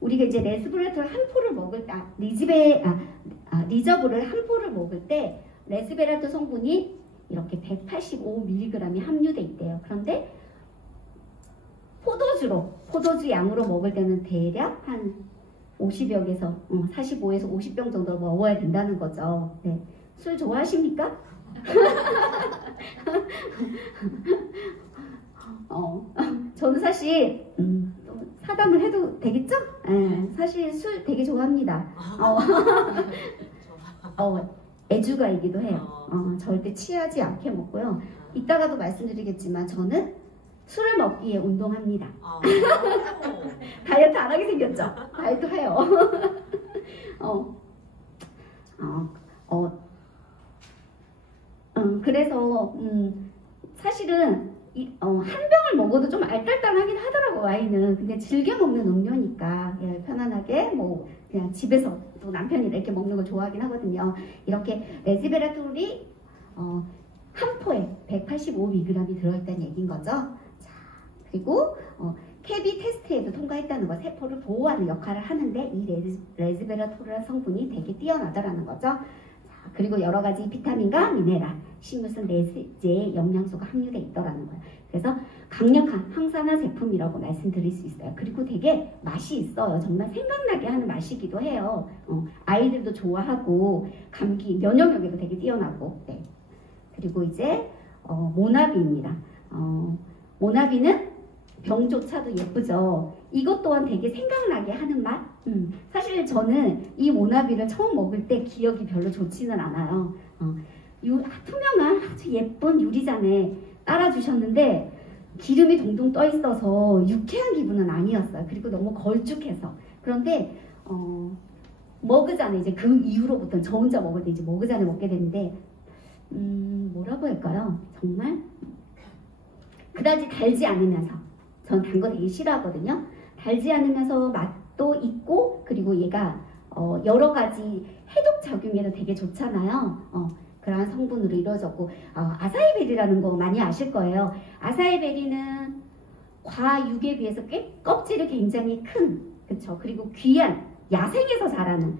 우리가 이제 레스베라톨 한 포를 먹을 때 리저브를 한 포를 먹을 때 레스베라톨 성분이 이렇게 185mg이 함유돼 있대요. 그런데 포도주 양으로 먹을 때는 대략 한 50여 개에서 45에서 50병 정도 먹어야 된다는 거죠. 네. 술 좋아하십니까? 저는 사실 사담을 해도 되겠죠? 네, 사실 술 되게 좋아합니다. 애주가이기도 해요. 절대 취하지 않게 먹고요. 이따가도 말씀드리겠지만 저는 술을 먹기에 운동합니다. 다이어트 안 하게 생겼죠? 다이어트 해요. 그래서 사실은 한 병을 먹어도 좀 알딸딸하긴 하더라고 와인은. 근데 즐겨 먹는 음료니까 편안하게 뭐 그냥 집에서 또 남편이 이렇게 먹는 걸 좋아하긴 하거든요. 이렇게 레스베라톨이 한 포에 185mg이 들어있다는 얘기인 거죠. 자, 그리고 캐비 테스트에도 통과했다는 거, 세포를 보호하는 역할을 하는데 이 레스베라톨이라는 성분이 되게 뛰어나다라는 거죠. 자, 그리고 여러 가지 비타민과 미네랄, 식물성 내재의 영양소가 함유되어 있더라는 거예요. 그래서 강력한 항산화 제품이라고 말씀드릴 수 있어요. 그리고 되게 맛이 있어요. 정말 생각나게 하는 맛이기도 해요. 아이들도 좋아하고 감기, 면역력에도 되게 뛰어나고. 네. 그리고 이제 모나비입니다. 모나비는 병조차도 예쁘죠. 이것 또한 되게 생각나게 하는 맛. 사실 저는 이 모나비를 처음 먹을 때 기억이 별로 좋지는 않아요. 투명한 아주 예쁜 유리잔에 따라주셨는데 기름이 동동 떠 있어서 유쾌한 기분은 아니었어요. 그리고 너무 걸쭉해서. 그런데 머그잔에 이제 그 이후로부터는 저 혼자 먹을 때 이제 머그잔에 먹게 됐는데 뭐라고 할까요? 정말 그다지 달지 않으면서, 전 단 거 되게 싫어하거든요. 달지 않으면서 맛도 있고, 그리고 얘가 여러 가지 해독 작용에도 되게 좋잖아요. 그러한 성분으로 이루어졌고, 아사이베리라는 거 많이 아실 거예요. 아사이베리는 과육에 비해서 껍질이 굉장히 큰, 그쵸? 그리고 귀한, 야생에서 자라는,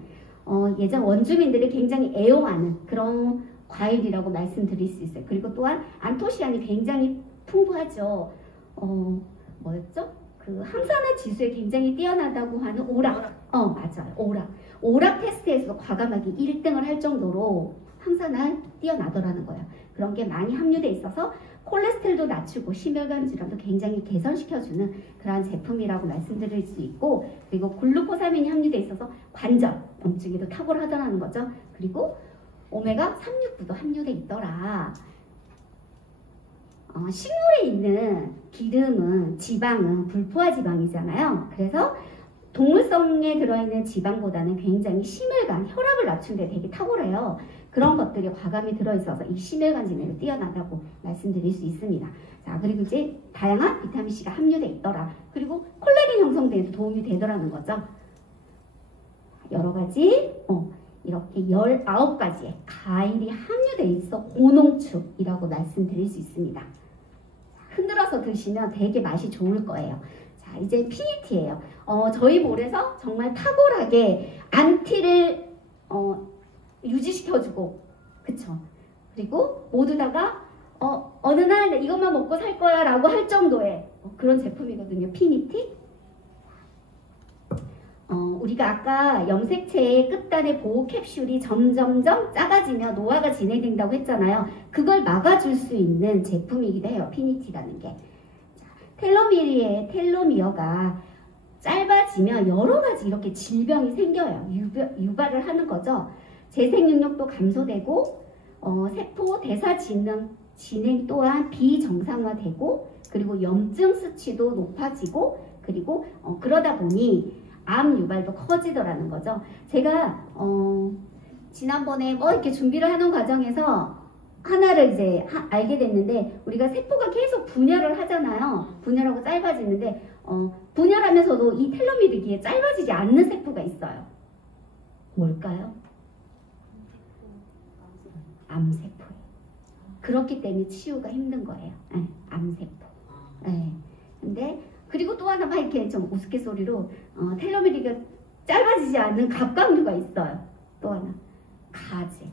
예전 원주민들이 굉장히 애용하는 그런 과일이라고 말씀드릴 수 있어요. 그리고 또한 안토시아닌이 굉장히 풍부하죠. 뭐였죠? 그 항산화 지수에 굉장히 뛰어나다고 하는 오락. 맞아요. 오락 테스트에서도 과감하게 1등을 할 정도로 항산화 뛰어나더라는 거예요. 그런 게 많이 함유돼 있어서 콜레스테롤도 낮추고 심혈관 질환도 굉장히 개선시켜주는 그러한 제품이라고 말씀드릴 수 있고, 그리고 글루코사민이 함유돼 있어서 관절 염증에도 탁월하다는 거죠. 그리고 오메가 369도 함유돼 있더라. 식물에 있는 기름은, 지방은 불포화 지방이잖아요. 그래서 동물성에 들어있는 지방보다는 굉장히 심혈관, 혈압을 낮추는 데 되게 탁월해요. 그런 것들이 과감히 들어있어서 이 심혈관 지능이 뛰어나다고 말씀드릴 수 있습니다. 자, 그리고 이제 다양한 비타민C가 함유되어 있더라. 그리고 콜라겐 형성에도 도움이 되더라는 거죠. 여러 가지 이렇게 19가지의 과일이 함유되어 있어 고농축이라고 말씀드릴 수 있습니다. 흔들어서 드시면 되게 맛이 좋을 거예요. 자, 이제 피니티예요. 저희 볼에서 정말 탁월하게 안티를 유지시켜주고, 그쵸? 그리고 모두 다가 어느 날 이것만 먹고 살 거야 라고 할 정도의 그런 제품이거든요. 피니티. 우리가 아까 염색체의 끝단의 보호 캡슐이 점점점 작아지며 노화가 진행된다고 했잖아요. 그걸 막아줄 수 있는 제품이기도 해요. 피니티라는 게. 텔로미어가 짧아지면 여러 가지 이렇게 질병이 생겨요. 유발을 하는 거죠. 재생 능력도 감소되고 세포 대사 진행 또한 비정상화되고, 그리고 염증 수치도 높아지고, 그리고 그러다 보니 암 유발도 커지더라는 거죠. 제가 지난번에 이렇게 준비를 하는 과정에서 하나를 이제 알게 됐는데, 우리가 세포가 계속 분열을 하잖아요. 분열하고 짧아지는데 분열하면서도 이 텔로미르기에 짧아지지 않는 세포가 있어요. 뭘까요? 암세포예요. 그렇기 때문에 치유가 힘든 거예요. 네, 암세포. 네. 근데 그리고 또 하나 막 이렇게 좀 우스갯소리로 텔로미르가 짧아지지 않는 갑각류가 있어요. 또 하나 가지.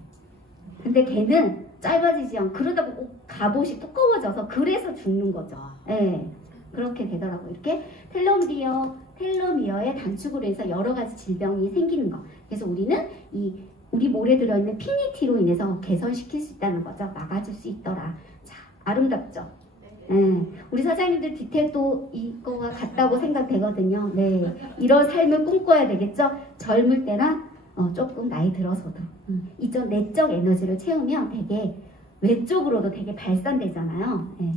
근데 걔는 짧아지지 않고 그러다 보고 갑옷이 두꺼워져서 그래서 죽는 거죠. 네, 그렇게 되더라고요. 이렇게 텔로미어의 단축으로 해서 여러 가지 질병이 생기는 거. 그래서 우리는 우리 몰에 들어있는 피니티로 인해서 개선시킬 수 있다는 거죠. 막아줄 수 있더라. 자, 아름답죠? 네. 우리 사장님들 디테일도 이거와 같다고 생각되거든요. 네, 이런 삶을 꿈꿔야 되겠죠? 젊을 때나 조금 나이 들어서도 이쪽 내적 에너지를 채우면 되게 외적으로도 되게 발산되잖아요. 네.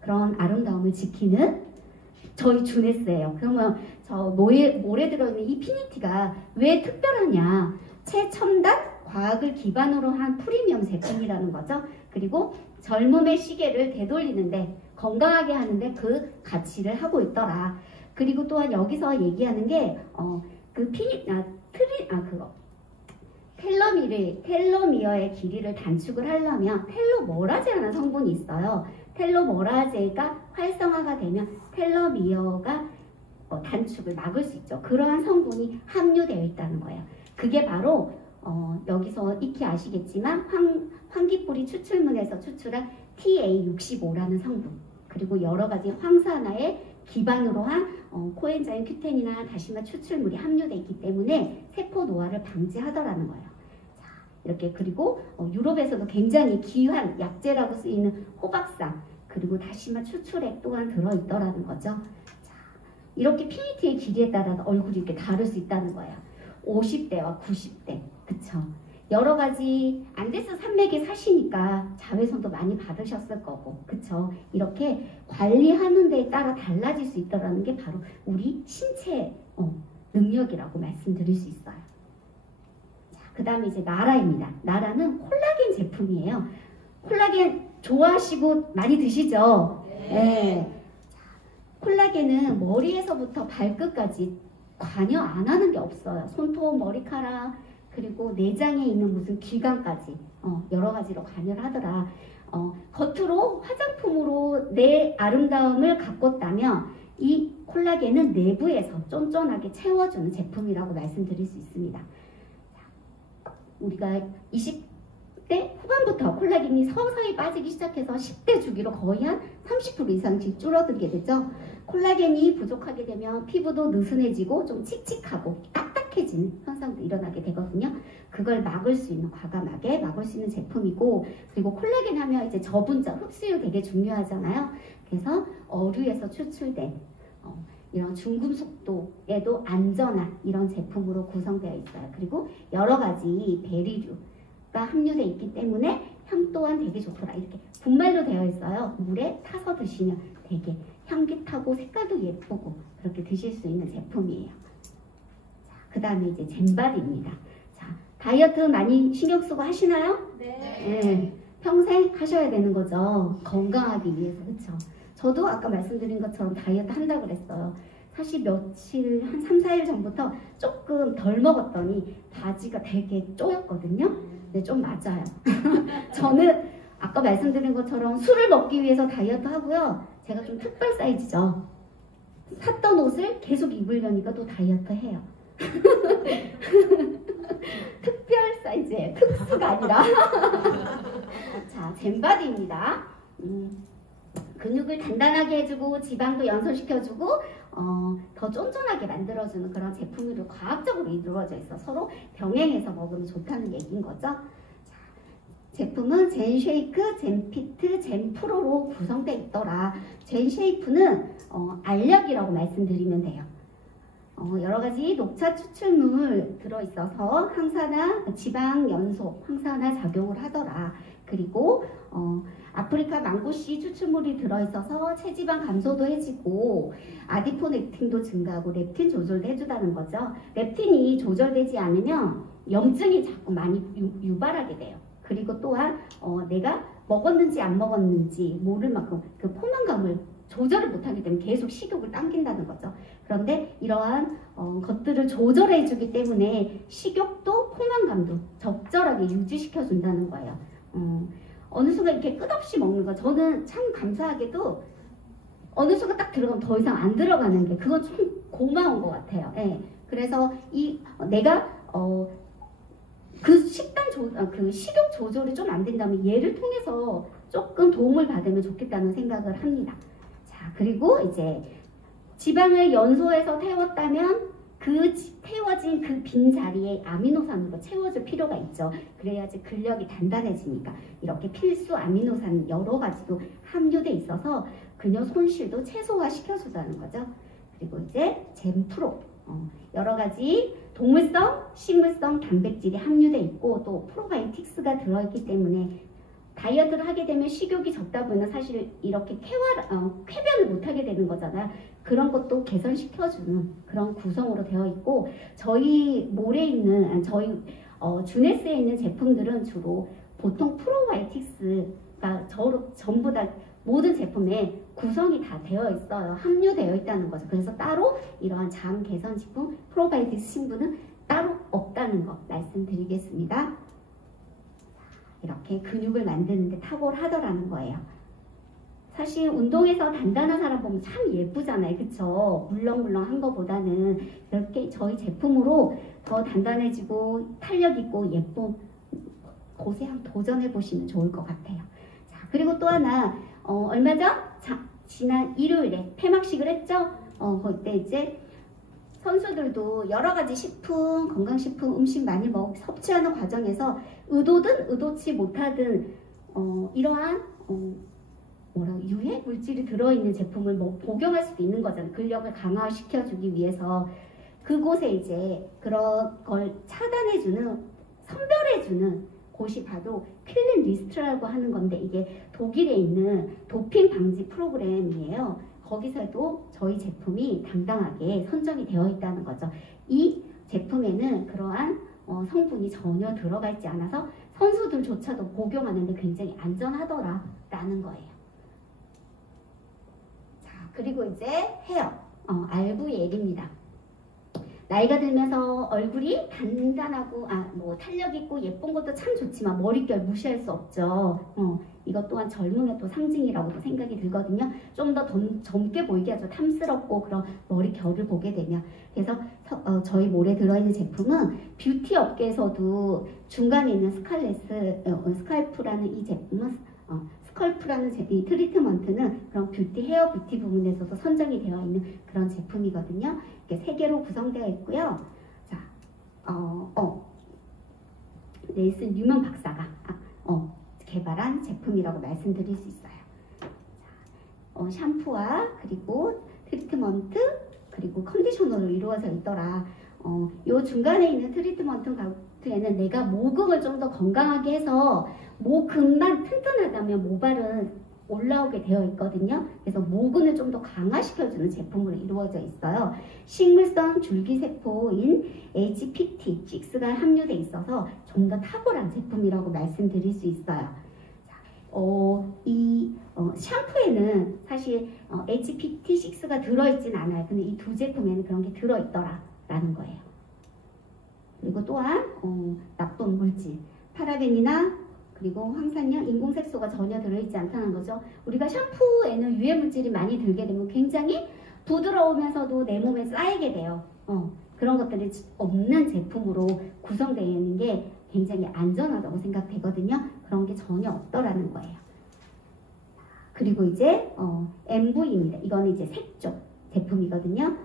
그런 아름다움을 지키는 저희 주네스예요. 그러면 저 몰에 들어있는 이 피니티가 왜 특별하냐? 최첨단 과학을 기반으로 한 프리미엄 제품이라는 거죠. 그리고 젊음의 시계를 되돌리는데, 건강하게 하는데 그 가치를 하고 있더라. 그리고 또한 여기서 얘기하는 게 텔로미어의 길이를 단축을 하려면 텔로머라제라는 성분이 있어요. 텔로머라제가 활성화가 되면 텔로미어가 단축을 막을 수 있죠. 그러한 성분이 함유되어 있다는 거예요. 그게 바로 여기서 익히 아시겠지만 환기뿌리 추출물에서 추출한 TA65라는 성분, 그리고 여러 가지 황산화의 기반으로 한 코엔자임 큐텐이나 다시마 추출물이 함유되어 있기 때문에 세포 노화를 방지하더라는 거예요. 자, 이렇게. 그리고 유럽에서도 굉장히 귀한 약재라고 쓰이는 호박산, 그리고 다시마 추출액 또한 들어있더라는 거죠. 자, 이렇게 피니티의 길이에 따라 얼굴이 이렇게 다를 수 있다는 거예요. 50대와 90대, 그쵸? 여러 가지 안데스 산맥에 사시니까 자외선도 많이 받으셨을 거고, 그쵸? 이렇게 관리하는 데에 따라 달라질 수 있다는 게 바로 우리 신체 능력이라고 말씀드릴 수 있어요. 자, 그 다음에 이제 나라입니다. 나라는 콜라겐 제품이에요. 콜라겐 좋아하시고 많이 드시죠? 네. 자, 콜라겐은 머리에서부터 발끝까지 관여 안 하는 게 없어요. 손톱, 머리카락, 그리고 내장에 있는 무슨 기관까지 여러 가지로 관여를 하더라. 겉으로 화장품으로 내 아름다움을 가꿨다면 이 콜라겐은 내부에서 쫀쫀하게 채워주는 제품이라고 말씀드릴 수 있습니다. 우리가 20대 후반부터 콜라겐이 서서히 빠지기 시작해서 10대 주기로 거의 한 30% 이상씩 줄어들게 되죠. 콜라겐이 부족하게 되면 피부도 느슨해지고 좀 칙칙하고 딱딱해지는 현상도 일어나게 되거든요. 그걸 막을 수 있는, 과감하게 막을 수 있는 제품이고, 그리고 콜라겐 하면 이제 저분자, 흡수율 되게 중요하잖아요. 그래서 어류에서 추출된 이런 중금속도에도 안전한 이런 제품으로 구성되어 있어요. 그리고 여러 가지 베리류가 함유되어 있기 때문에 향 또한 되게 좋더라. 이렇게 분말로 되어 있어요. 물에 타서 드시면 되게 향긋하고 색깔도 예쁘고 그렇게 드실 수 있는 제품이에요. 그 다음에 이제 젠바디입니다. 자, 다이어트 많이 신경 쓰고 하시나요? 네. 평생 하셔야 되는 거죠. 건강하기 위해서. 그렇죠? 저도 아까 말씀드린 것처럼 다이어트 한다고 그랬어요. 사실 며칠, 한 3, 4일 전부터 조금 덜 먹었더니 바지가 되게 쪼였거든요. 네, 좀 맞아요. 저는 아까 말씀드린 것처럼 술을 먹기 위해서 다이어트 하고요. 제가 좀 특별 사이즈죠. 샀던 옷을 계속 입으려니까 또 다이어트 해요. 특별 사이즈예요. 특수가 아니라. 자, 젠바디입니다. 근육을 단단하게 해주고 지방도 연소시켜주고 더 쫀쫀하게 만들어주는 그런 제품으로 과학적으로 이루어져 있어 서로 병행해서 먹으면 좋다는 얘기인 거죠. 자, 제품은 젠쉐이크, 젠피트, 젠프로로 구성되어 있더라. 젠쉐이크는 알약이라고 말씀드리면 돼요. 여러 가지 녹차 추출물 들어있어서 항산화, 지방 연소, 항산화 작용을 하더라. 그리고 아프리카 망고씨 추출물이 들어있어서 체지방 감소도 해지고 아디포넥틴도 증가하고 렙틴 조절도 해주다는 거죠. 렙틴이 조절되지 않으면 염증이 자꾸 많이 유발하게 돼요. 그리고 또한 내가 먹었는지 안 먹었는지 모를 만큼 그 포만감을 조절을 못하기 때문에 계속 식욕을 당긴다는 거죠. 그런데 이러한 것들을 조절해주기 때문에 식욕도 포만감도 적절하게 유지시켜준다는 거예요. 어느 순간 이렇게 끝없이 먹는 거 저는 참 감사하게도 어느 순간 딱 들어가면 더 이상 안 들어가는 게 그건 좀 고마운 것 같아요. 예. 그래서 내가 그 그 식욕 조절이 좀 안 된다면 얘를 통해서 조금 도움을 받으면 좋겠다는 생각을 합니다. 자, 그리고 이제 지방을 연소해서 태웠다면 그 태워진 그 빈 자리에 아미노산으로 채워줄 필요가 있죠. 그래야지 근력이 단단해지니까 이렇게 필수 아미노산 여러 가지도 함유돼 있어서 근육 손실도 최소화 시켜주다는 거죠. 그리고 이제 젠프로 여러 가지 동물성, 식물성 단백질이 함유돼 있고 또 프로바이오틱스가 들어있기 때문에 다이어트를 하게 되면 식욕이 적다 보면 사실 이렇게 쾌변을 못하게 되는 거잖아요. 그런 것도 개선시켜주는 그런 구성으로 되어 있고 저희 몰에 있는 저희 주네스에 있는 제품들은 주로 보통 프로바이오틱스가 전부 다 모든 제품에 구성이 다 되어 있어요. 함유되어 있다는 거죠. 그래서 따로 이러한 장 개선 식품 프로바이오틱스 신분은 따로 없다는 거 말씀드리겠습니다. 이렇게 근육을 만드는데 탁월하더라는 거예요. 사실 운동해서 단단한 사람 보면 참 예쁘잖아요. 그쵸? 물렁물렁한 것보다는 이렇게 저희 제품으로 더 단단해지고 탄력 있고 예쁜 곳에 한번 도전해 보시면 좋을 것 같아요. 자, 그리고 또 하나 얼마 전? 지난 일요일에 폐막식을 했죠? 그때 이제 선수들도 여러 가지 식품, 건강식품, 음식 많이 섭취하는 과정에서 의도든 의도치 못하든 이러한 유해 물질이 들어있는 제품을 복용할 수도 있는 거잖아요. 근력을 강화시켜주기 위해서 그곳에 이제 그런 걸 차단해주는, 선별해주는 곳이 바로 클린 리스트라고 하는 건데 이게 독일에 있는 도핑 방지 프로그램이에요. 거기서도 저희 제품이 당당하게 선정이 되어 있다는 거죠. 이 제품에는 그러한 성분이 전혀 들어가 있지 않아서 선수들조차도 복용하는데 굉장히 안전하더라라는 거예요. 자, 그리고 이제 헤어, RVL입니다. 나이가 들면서 얼굴이 단단하고 탄력 있고 예쁜 것도 참 좋지만 머릿결 무시할 수 없죠. 이것 또한 젊음의 또 상징이라고도 생각이 들거든요. 좀 더 젊게 보이게 하죠. 탐스럽고 그런 머릿결을 보게 되면. 그래서 저희 몰에 들어있는 제품은 뷰티 업계에서도 중간에 있는 스칼프라는 이 제품은 스컬프라는 이 트리트먼트는 그런 헤어 뷰티 부분에서도 선정이 되어 있는 그런 제품이거든요. 이렇게 3개로 구성되어 있고요. 자, 넬슨 뉴먼 박사가 개발한 제품이라고 말씀드릴 수 있어요. 자, 샴푸와 그리고 트리트먼트 그리고 컨디셔너로 이루어져 있더라. 요 중간에 있는 트리트먼트 같은에는 내가 모근을 좀 더 건강하게 해서 모근만 튼튼하다면 모발은 올라오게 되어 있거든요. 그래서 모근을 좀 더 강화시켜주는 제품으로 이루어져 있어요. 식물성 줄기세포인 HPT6가 함유되어 있어서 좀 더 탁월한 제품이라고 말씀드릴 수 있어요. 샴푸에는 사실 HPT6가 들어있진 않아요. 근데 이 두 제품에는 그런 게 들어있더라라는 거예요. 그리고 또한 나쁜 물질, 파라벤이나 그리고 황산염, 인공색소가 전혀 들어있지 않다는 거죠. 우리가 샴푸에는 유해물질이 많이 들게 되면 굉장히 부드러우면서도 내 몸에 쌓이게 돼요. 그런 것들이 없는 제품으로 구성되어 있는 게 굉장히 안전하다고 생각되거든요. 그런 게 전혀 없더라는 거예요. 그리고 이제 MV입니다. 이거는 이제 색조 제품이거든요.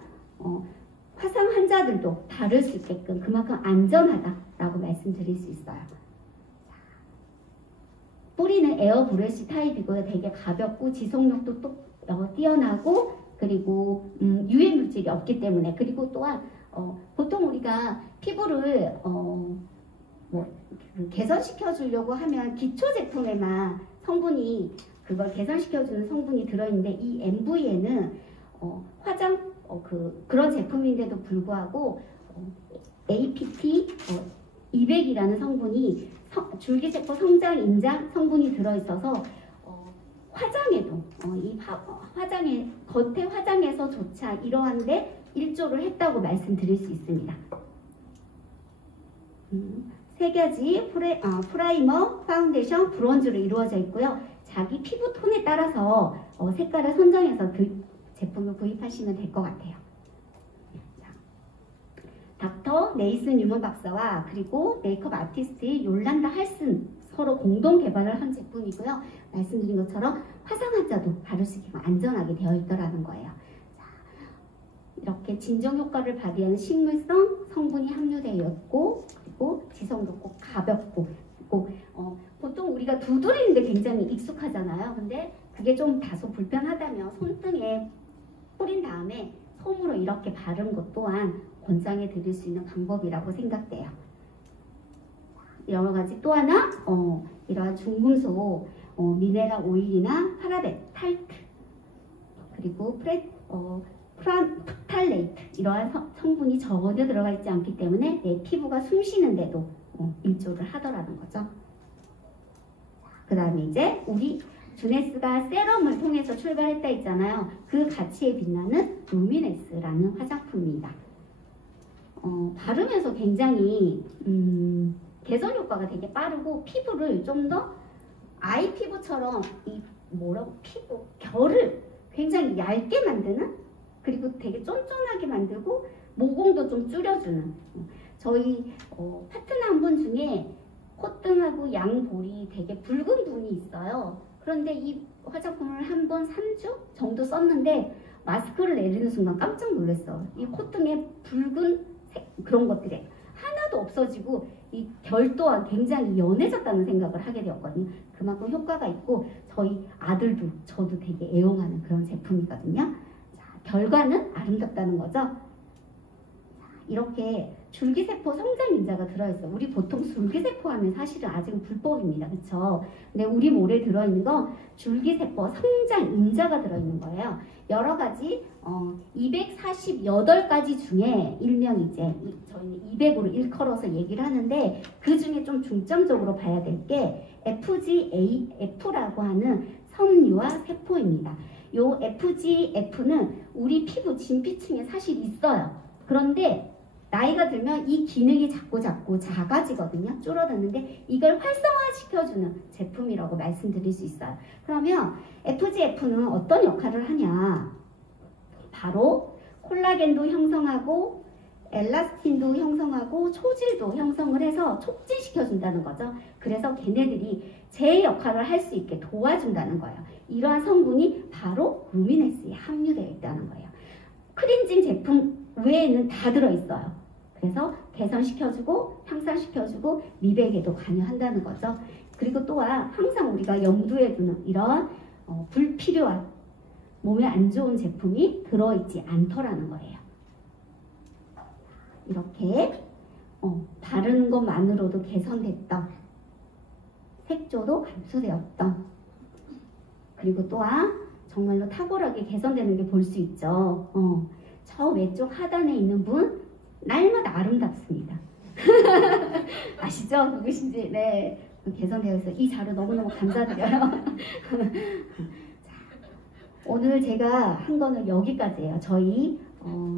화상 환자들도 바를 수 있게끔 그만큼 안전하다라고 말씀드릴 수 있어요. 뿌리는 에어 브러쉬 타입이고요. 되게 가볍고 지속력도 또 뛰어나고 그리고 유해 물질이 없기 때문에 그리고 또한 보통 우리가 피부를 개선시켜 주려고 하면 기초 제품에만 성분이 그걸 개선시켜주는 성분이 들어있는데 이 MV에는 그런 제품인데도 불구하고 APT 200이라는 성분이 줄기세포 성장 인장 성분이 들어있어서 화장에도 겉에 화장에서조차 이러한데 일조를 했다고 말씀드릴 수 있습니다. 세 가지 프라이머, 파운데이션, 브론즈로 이루어져 있고요. 자기 피부 톤에 따라서 색깔을 선정해서 제품을 구입하시면 될 것 같아요. 닥터 네이슨 뉴먼 박사와 그리고 메이크업 아티스트 욜란다 할슨 서로 공동 개발을 한 제품이고요. 말씀드린 것처럼 화상 환자도 바를 수 있게 안전하게 되어 있더라는 거예요. 자, 이렇게 진정 효과를 발휘하는 식물성 성분이 함유되어 있고 그리고 지성도 꼭 가볍고 그리고 보통 우리가 두드리는데 굉장히 익숙하잖아요. 근데 그게 좀 다소 불편하다면 손등에 뿌린 다음에 솜으로 이렇게 바르는 것 또한 권장해 드릴 수 있는 방법이라고 생각돼요. 여러 가지 또 하나 이러한 중금속 미네랄 오일이나 파라벤, 탈트 그리고 프탈레이트 이러한 성분이 전혀 들어가 있지 않기 때문에 내 피부가 숨 쉬는데도 일조를 하더라는 거죠. 그 다음에 이제 우리 주네스가 세럼을 통해서 출발했다 했잖아요. 그 가치에 빛나는 루미네스라는 화장품입니다. 바르면서 굉장히 개선 효과가 되게 빠르고 피부를 좀 더 아이 피부처럼 피부 결을 굉장히 얇게 만드는 그리고 되게 쫀쫀하게 만들고 모공도 좀 줄여주는 저희 파트너 한 분 중에 콧등하고 양볼이 되게 붉은 분이 있어요. 그런데 이 화장품을 한 번 3주 정도 썼는데 마스크를 내리는 순간 깜짝 놀랐어요. 이 콧등에 붉은 그런 것들이 하나도 없어지고 이 결 또한 굉장히 연해졌다는 생각을 하게 되었거든요. 그만큼 효과가 있고 저희 아들도 저도 되게 애용하는 그런 제품이거든요. 자, 결과는 아름답다는 거죠. 자, 이렇게 줄기세포 성장인자가 들어있어요. 우리 보통 줄기세포 하면 사실은 아직은 불법입니다. 그렇죠? 근데 우리 몰에 들어있는 건 줄기세포 성장인자가 들어있는 거예요. 여러 가지 248가지 중에 일명 이제 저희는 200으로 일컬어서 얘기를 하는데 그 중에 좀 중점적으로 봐야 될 게 FGAF라고 하는 섬유화 세포입니다. 요 FGF는 우리 피부 진피층에 사실 있어요. 그런데 나이가 들면 이 기능이 자꾸 작아지거든요. 줄어드는데 이걸 활성화시켜주는 제품이라고 말씀드릴 수 있어요. 그러면 FGF는 어떤 역할을 하냐? 바로 콜라겐도 형성하고 엘라스틴도 형성하고 초질도 형성을 해서 촉진시켜준다는 거죠. 그래서 걔네들이 제 역할을 할 수 있게 도와준다는 거예요. 이러한 성분이 바로 루미네스에 함유되어 있다는 거예요. 클렌징 제품 외에는 다 들어있어요. 그래서 개선시켜주고 향상시켜주고 미백에도 관여한다는 거죠. 그리고 또한 항상 우리가 염두에 두는 이런 불필요한 몸에 안 좋은 제품이 들어있지 않더라는 거예요. 이렇게 바르는 것만으로도 개선됐던 색조도 감소되었던 그리고 또한 정말로 탁월하게 개선되는 게 볼 수 있죠. 저 왼쪽 하단에 있는 분 날마다 아름답습니다. 아시죠? 누구신지? 네, 개선되어 있어요. 이 자료 너무너무 감사드려요. 자, 오늘 제가 한 거는 여기까지예요. 저희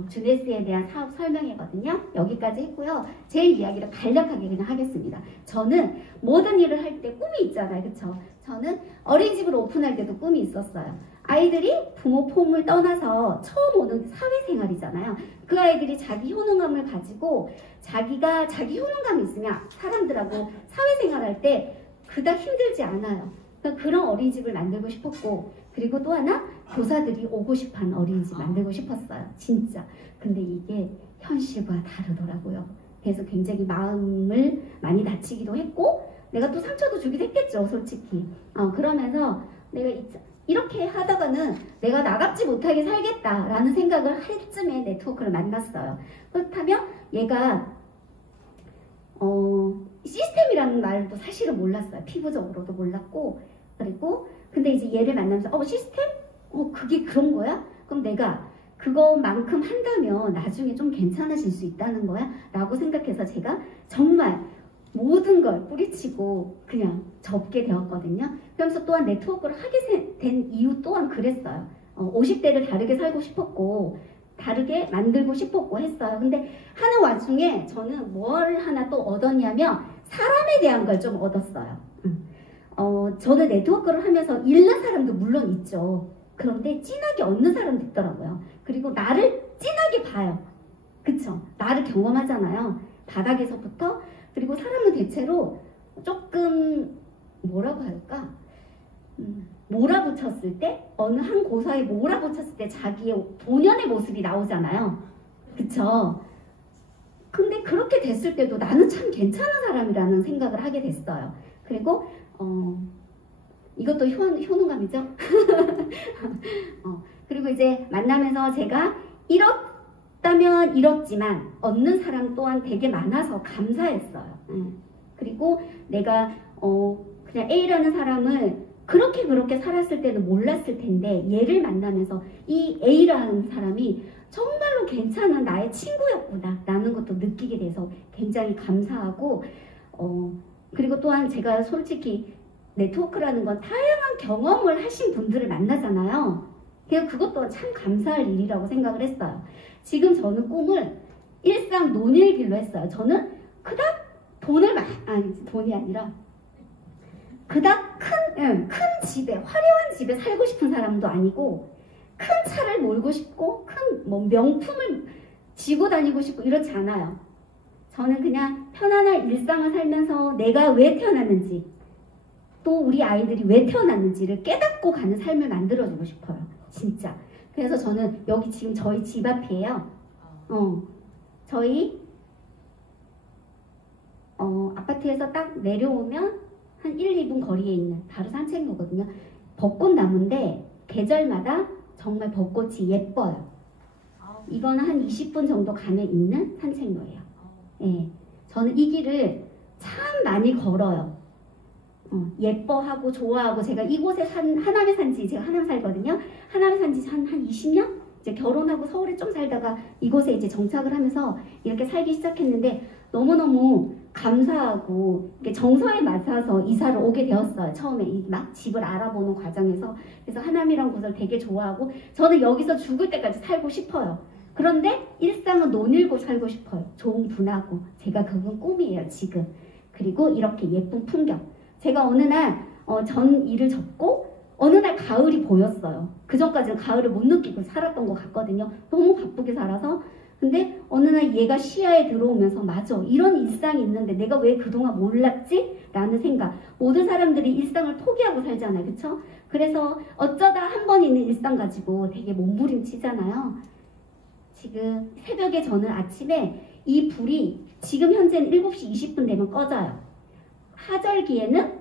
주네스에 대한 사업 설명이거든요. 여기까지 했고요. 제 이야기를 간략하게 그냥 하겠습니다. 저는 모든 일을 할 때 꿈이 있잖아요. 그쵸? 저는 어린이집을 오픈할 때도 꿈이 있었어요. 아이들이 부모 폼을 떠나서 처음 오는 사회생활이잖아요. 그 아이들이 자기 효능감을 가지고 자기가 자기 효능감이 있으면 사람들하고 사회생활할 때 그닥 힘들지 않아요. 그러니까 그런 어린이집을 만들고 싶었고, 그리고 또 하나 교사들이 오고 싶어하는 어린이집 만들고 싶었어요. 진짜. 근데 이게 현실과 다르더라고요. 그래서 굉장히 마음을 많이 다치기도 했고, 내가 또 상처도 주기도 했겠죠, 솔직히. 그러면서 내가 이렇게 하다가는 내가 나갑지 못하게 살겠다라는 생각을 할 쯤에 네트워크를 만났어요. 그렇다면 얘가 시스템이라는 말도 사실은 몰랐어요. 피부적으로도 몰랐고, 그리고 근데 이제 얘를 만나면서 시스템? 그게 그런 거야? 그럼 내가 그것만큼 한다면 나중에 좀 괜찮아질 수 있다는 거야? 라고 생각해서 제가 정말 모든 걸 뿌리치고 그냥 접게 되었거든요. 그러면서 또한 네트워크를 하게 된 이유 또한 그랬어요. 50대를 다르게 살고 싶었고 다르게 만들고 싶었고 했어요. 근데 하는 와중에 저는 뭘 하나 또 얻었냐면 사람에 대한 걸 좀 얻었어요. 저는 네트워크를 하면서 잃는 사람도 물론 있죠. 그런데 진하게 얻는 사람도 있더라고요. 그리고 나를 진하게 봐요. 그쵸? 나를 경험하잖아요. 바닥에서부터. 그리고 사람은 대체로 조금 뭐라고 할까? 몰아붙였을 때, 어느 한 고사에 몰아붙였을 때 자기의 본연의 모습이 나오잖아요. 그쵸? 근데 그렇게 됐을 때도 나는 참 괜찮은 사람이라는 생각을 하게 됐어요. 그리고 이것도 효능감이죠? 그리고 이제 만나면서 제가 잃었다면 잃었지만 얻는 사람 또한 되게 많아서 감사했어요. 그리고 내가 그냥 A라는 사람을 그렇게 살았을 때는 몰랐을 텐데 얘를 만나면서 이 A라는 사람이 정말로 괜찮은 나의 친구였구나 라는 것도 느끼게 돼서 굉장히 감사하고 그리고 또한 제가 솔직히 네트워크라는 건 다양한 경험을 하신 분들을 만나잖아요. 그래서 그것도 참 감사할 일이라고 생각을 했어요. 지금 저는 꿈을 일상 논일길로 했어요. 저는 그닥 돈이 아니라 그닥 큰 집에, 화려한 집에 살고 싶은 사람도 아니고 큰 차를 몰고 싶고 큰 명품을 지고 다니고 싶고 이렇지 않아요. 저는 그냥 편안한 일상을 살면서 내가 왜 태어났는지 또 우리 아이들이 왜 태어났는지를 깨닫고 가는 삶을 만들어주고 싶어요. 진짜. 그래서 저는 여기 지금 저희 집 앞이에요. 저희 아파트에서 딱 내려오면 한 1, 2분 거리에 있는 바로 산책로거든요. 벚꽃나무인데 계절마다 정말 벚꽃이 예뻐요. 이거는 한 20분 정도 가면 있는 산책로예요. 예, 저는 이 길을 참 많이 걸어요. 예뻐하고 좋아하고 제가 이곳에 하남에 산지 제가 하남 살거든요. 하남에 산지 한 20년? 이제 결혼하고 서울에 좀 살다가 이곳에 이제 정착을 하면서 이렇게 살기 시작했는데 너무너무 감사하고 정서에 맞춰서 이사를 오게 되었어요. 처음에 막 집을 알아보는 과정에서. 그래서 하남이란 곳을 되게 좋아하고 저는 여기서 죽을 때까지 살고 싶어요. 그런데 일상은 논일고 살고 싶어요. 좋은 분하고. 제가 그건 꿈이에요, 지금. 그리고 이렇게 예쁜 풍경. 제가 어느 날 전 일을 접고 어느 날 가을이 보였어요. 그 전까지는 가을을 못 느끼고 살았던 것 같거든요. 너무 바쁘게 살아서. 근데 어느 날 얘가 시야에 들어오면서 맞아, 이런 일상이 있는데 내가 왜 그동안 몰랐지? 라는 생각. 모든 사람들이 일상을 포기하고 살잖아요. 그쵸? 그래서 어쩌다 한 번 있는 일상 가지고 되게 몸부림치잖아요. 지금 새벽에 저는 아침에 이 불이 지금 현재는 7시 20분 되면 꺼져요. 하절기에는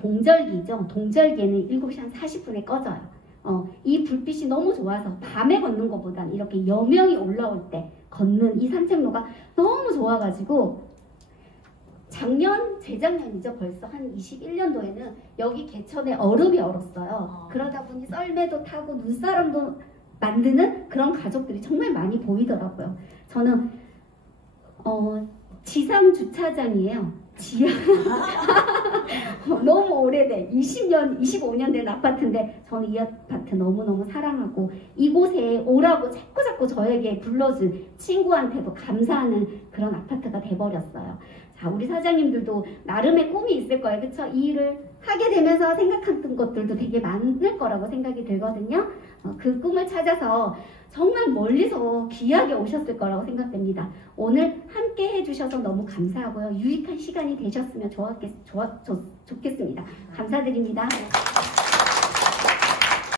동절기죠. 동절기에는 7시 한 40분에 꺼져요. 이 불빛이 너무 좋아서 밤에 걷는 것보다는 이렇게 여명이 올라올 때 걷는 이 산책로가 너무 좋아가지고 재작년이죠. 벌써 한 21년도에는 여기 개천에 얼음이 얼었어요. 그러다 보니 썰매도 타고 눈사람도 만드는 그런 가족들이 정말 많이 보이더라고요. 저는 지상 주차장이에요. 지하 너무 오래된 20년, 25년 된 아파트인데 저는 이 아파트 너무너무 사랑하고 이곳에 오라고 자꾸 저에게 불러준 친구한테도 감사하는 그런 아파트가 돼버렸어요. 자, 우리 사장님들도 나름의 꿈이 있을 거예요. 그쵸? 이 일을 하게 되면서 생각했던 것들도 되게 많을 거라고 생각이 들거든요. 그 꿈을 찾아서 정말 멀리서 귀하게 오셨을 거라고 생각됩니다. 오늘 함께 해주셔서 너무 감사하고요. 유익한 시간이 되셨으면 좋겠습니다. 감사드립니다.